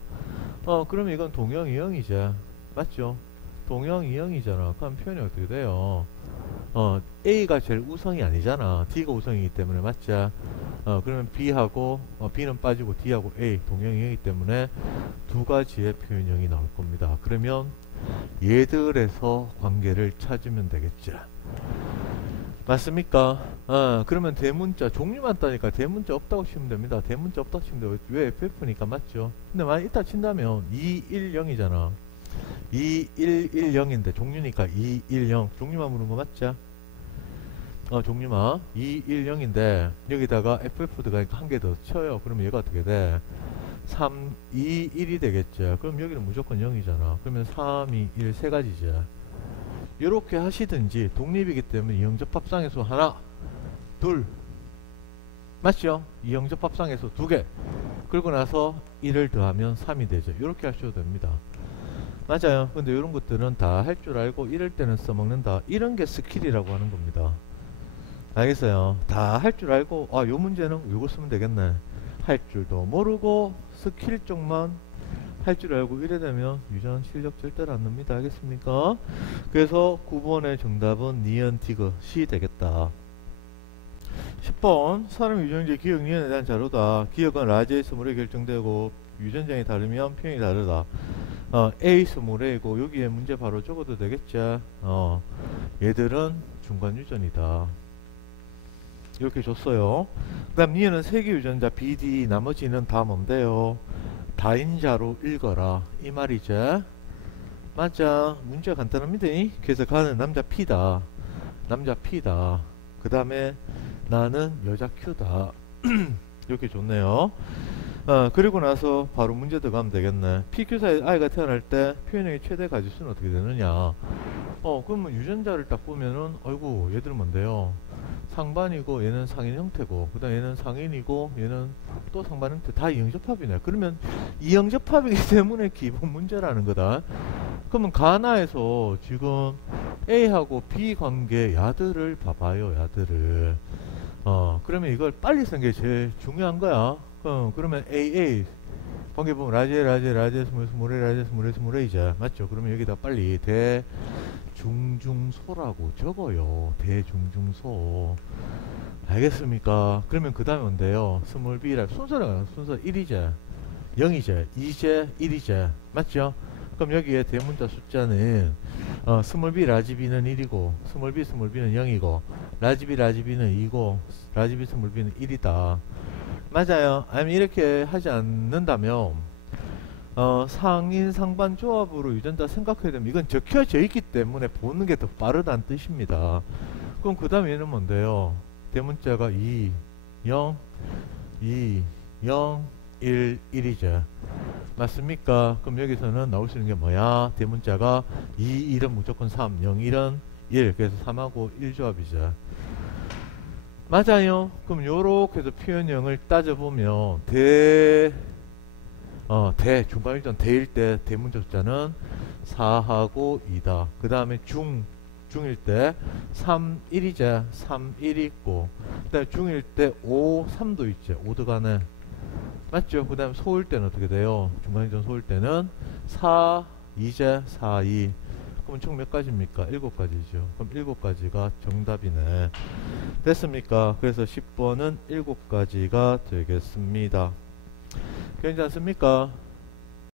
그럼 이건 동형 이형이죠. 맞죠? 동형 이형이잖아. 그럼 표현이 어떻게 돼요? A가 제일 우성이 아니잖아. D가 우성이기 때문에 맞죠? 그러면 B하고 B는 빠지고 D하고 A 동형이기 때문에 두 가지의 표현형이 나올 겁니다. 그러면 얘들에서 관계를 찾으면 되겠죠. 맞습니까? 그러면 대문자 종류만 따니까 대문자 없다고 치면 됩니다. 대문자 없다고 치면 돼요. 왜 FF니까 맞죠? 근데 만약 이따 친다면 2, 1, 0이잖아. 2, 1, 1, 0인데 종류니까 2, 1, 0 종류만 물은 거 맞죠? 종류만 2, 1, 0인데 여기다가 FF 들어가니까 한 개 더 쳐요. 그러면 얘가 어떻게 돼? 3, 2, 1이 되겠죠. 그럼 여기는 무조건 0이잖아. 그러면 3, 2, 1 세 가지죠. 이렇게 하시든지 독립이기 때문에 이형접합상에서 하나, 둘 맞죠? 이형접합상에서 두 개 그리고 나서 1을 더하면 3이 되죠. 이렇게 하셔도 됩니다. 맞아요. 근데 이런 것들은 다 할 줄 알고 이럴 때는 써먹는다. 이런 게 스킬이라고 하는 겁니다. 알겠어요? 다 할 줄 알고 요 문제는 요거 쓰면 되겠네. 할 줄도 모르고 스킬 쪽만 할 줄 알고 이래 되면 유전 실력 절대로 안 납니다. 알겠습니까? 그래서 9번의 정답은 니언티그 C 되겠다. 10번 사람 유전자 기억 니언에 대한 자료다. 기억은 라지의 스물에 결정되고 유전장이 다르면 표현이 다르다. A 스물에이고 여기에 문제 바로 적어도 되겠죠. 얘들은 중간 유전이다. 이렇게 줬어요. 그 다음 니은은 세개 유전자 BD 나머지는 다 뭔데요? 다인자로 읽어라 이 말이죠. 맞아. 문제가 간단합니다. 그래서 가는 남자 P다. 남자 P다. 그 다음에 나는 여자 Q다. 이렇게 좋네요. 그리고 나서 바로 문제 들어가면 되겠네. PQ 사이 아이가 태어날 때 표현형의 최대 가지수는 어떻게 되느냐. 그러면 유전자를 딱 보면은 아이고 얘들은 뭔데요? 상반이고 얘는 상인 형태고 그 다음 얘는 상인이고 얘는 또 상반 형태 다 이형접합이네. 그러면 이형접합이기 때문에 기본 문제라는 거다. 그러면 가나에서 지금 A하고 B 관계 야들을 봐봐요. 야들을 그러면 이걸 빨리 쓴 게 제일 중요한 거야. 그러면 AA 관계 보면 라제 스물에 맞죠? 그러면 여기다 빨리 대중중소라고 적어요. 대중중소. 알겠습니까? 그러면 그 다음에 뭔데요? 스몰 b라 순서 1이제 0이제 2제 1이제 맞죠? 그럼 여기에 대문자 숫자는 스몰 b 라지 b는 1이고 스몰 b는 0이고 라지 b는 2고 라지 b 스몰 b는 1이다. 맞아요. 아니면 이렇게 하지 않는다면 상인 상반 조합으로 유전자 생각해야 되면 이건 적혀져 있기 때문에 보는 게 더 빠르다는 뜻입니다. 그럼 그 다음에 얘는 뭔데요? 대문자가 2, 0, 2, 0, 1, 1이죠. 맞습니까? 그럼 여기서는 나올 수 있는 게 뭐야? 대문자가 2, 1은 무조건 3, 0, 1은 1. 그래서 3하고 1조합이죠. 맞아요. 그럼 요렇게 해서 표현형을 따져보면 중간 유전 대일 때 대문자 숫자는 4하고 2다. 그 다음에 중일 때 3, 1이자 3, 1이 있고 그 다음에 중일 때 5, 3도 있죠. 5 들어가네. 맞죠? 그 다음에 소일 때는 어떻게 돼요? 중간 유전 소일 때는 4, 2자 4, 2. 그럼 총 몇 가지입니까? 7가지죠. 그럼 7가지가 정답이네. 됐습니까? 그래서 10번은 7가지가 되겠습니다. 괜찮습니까?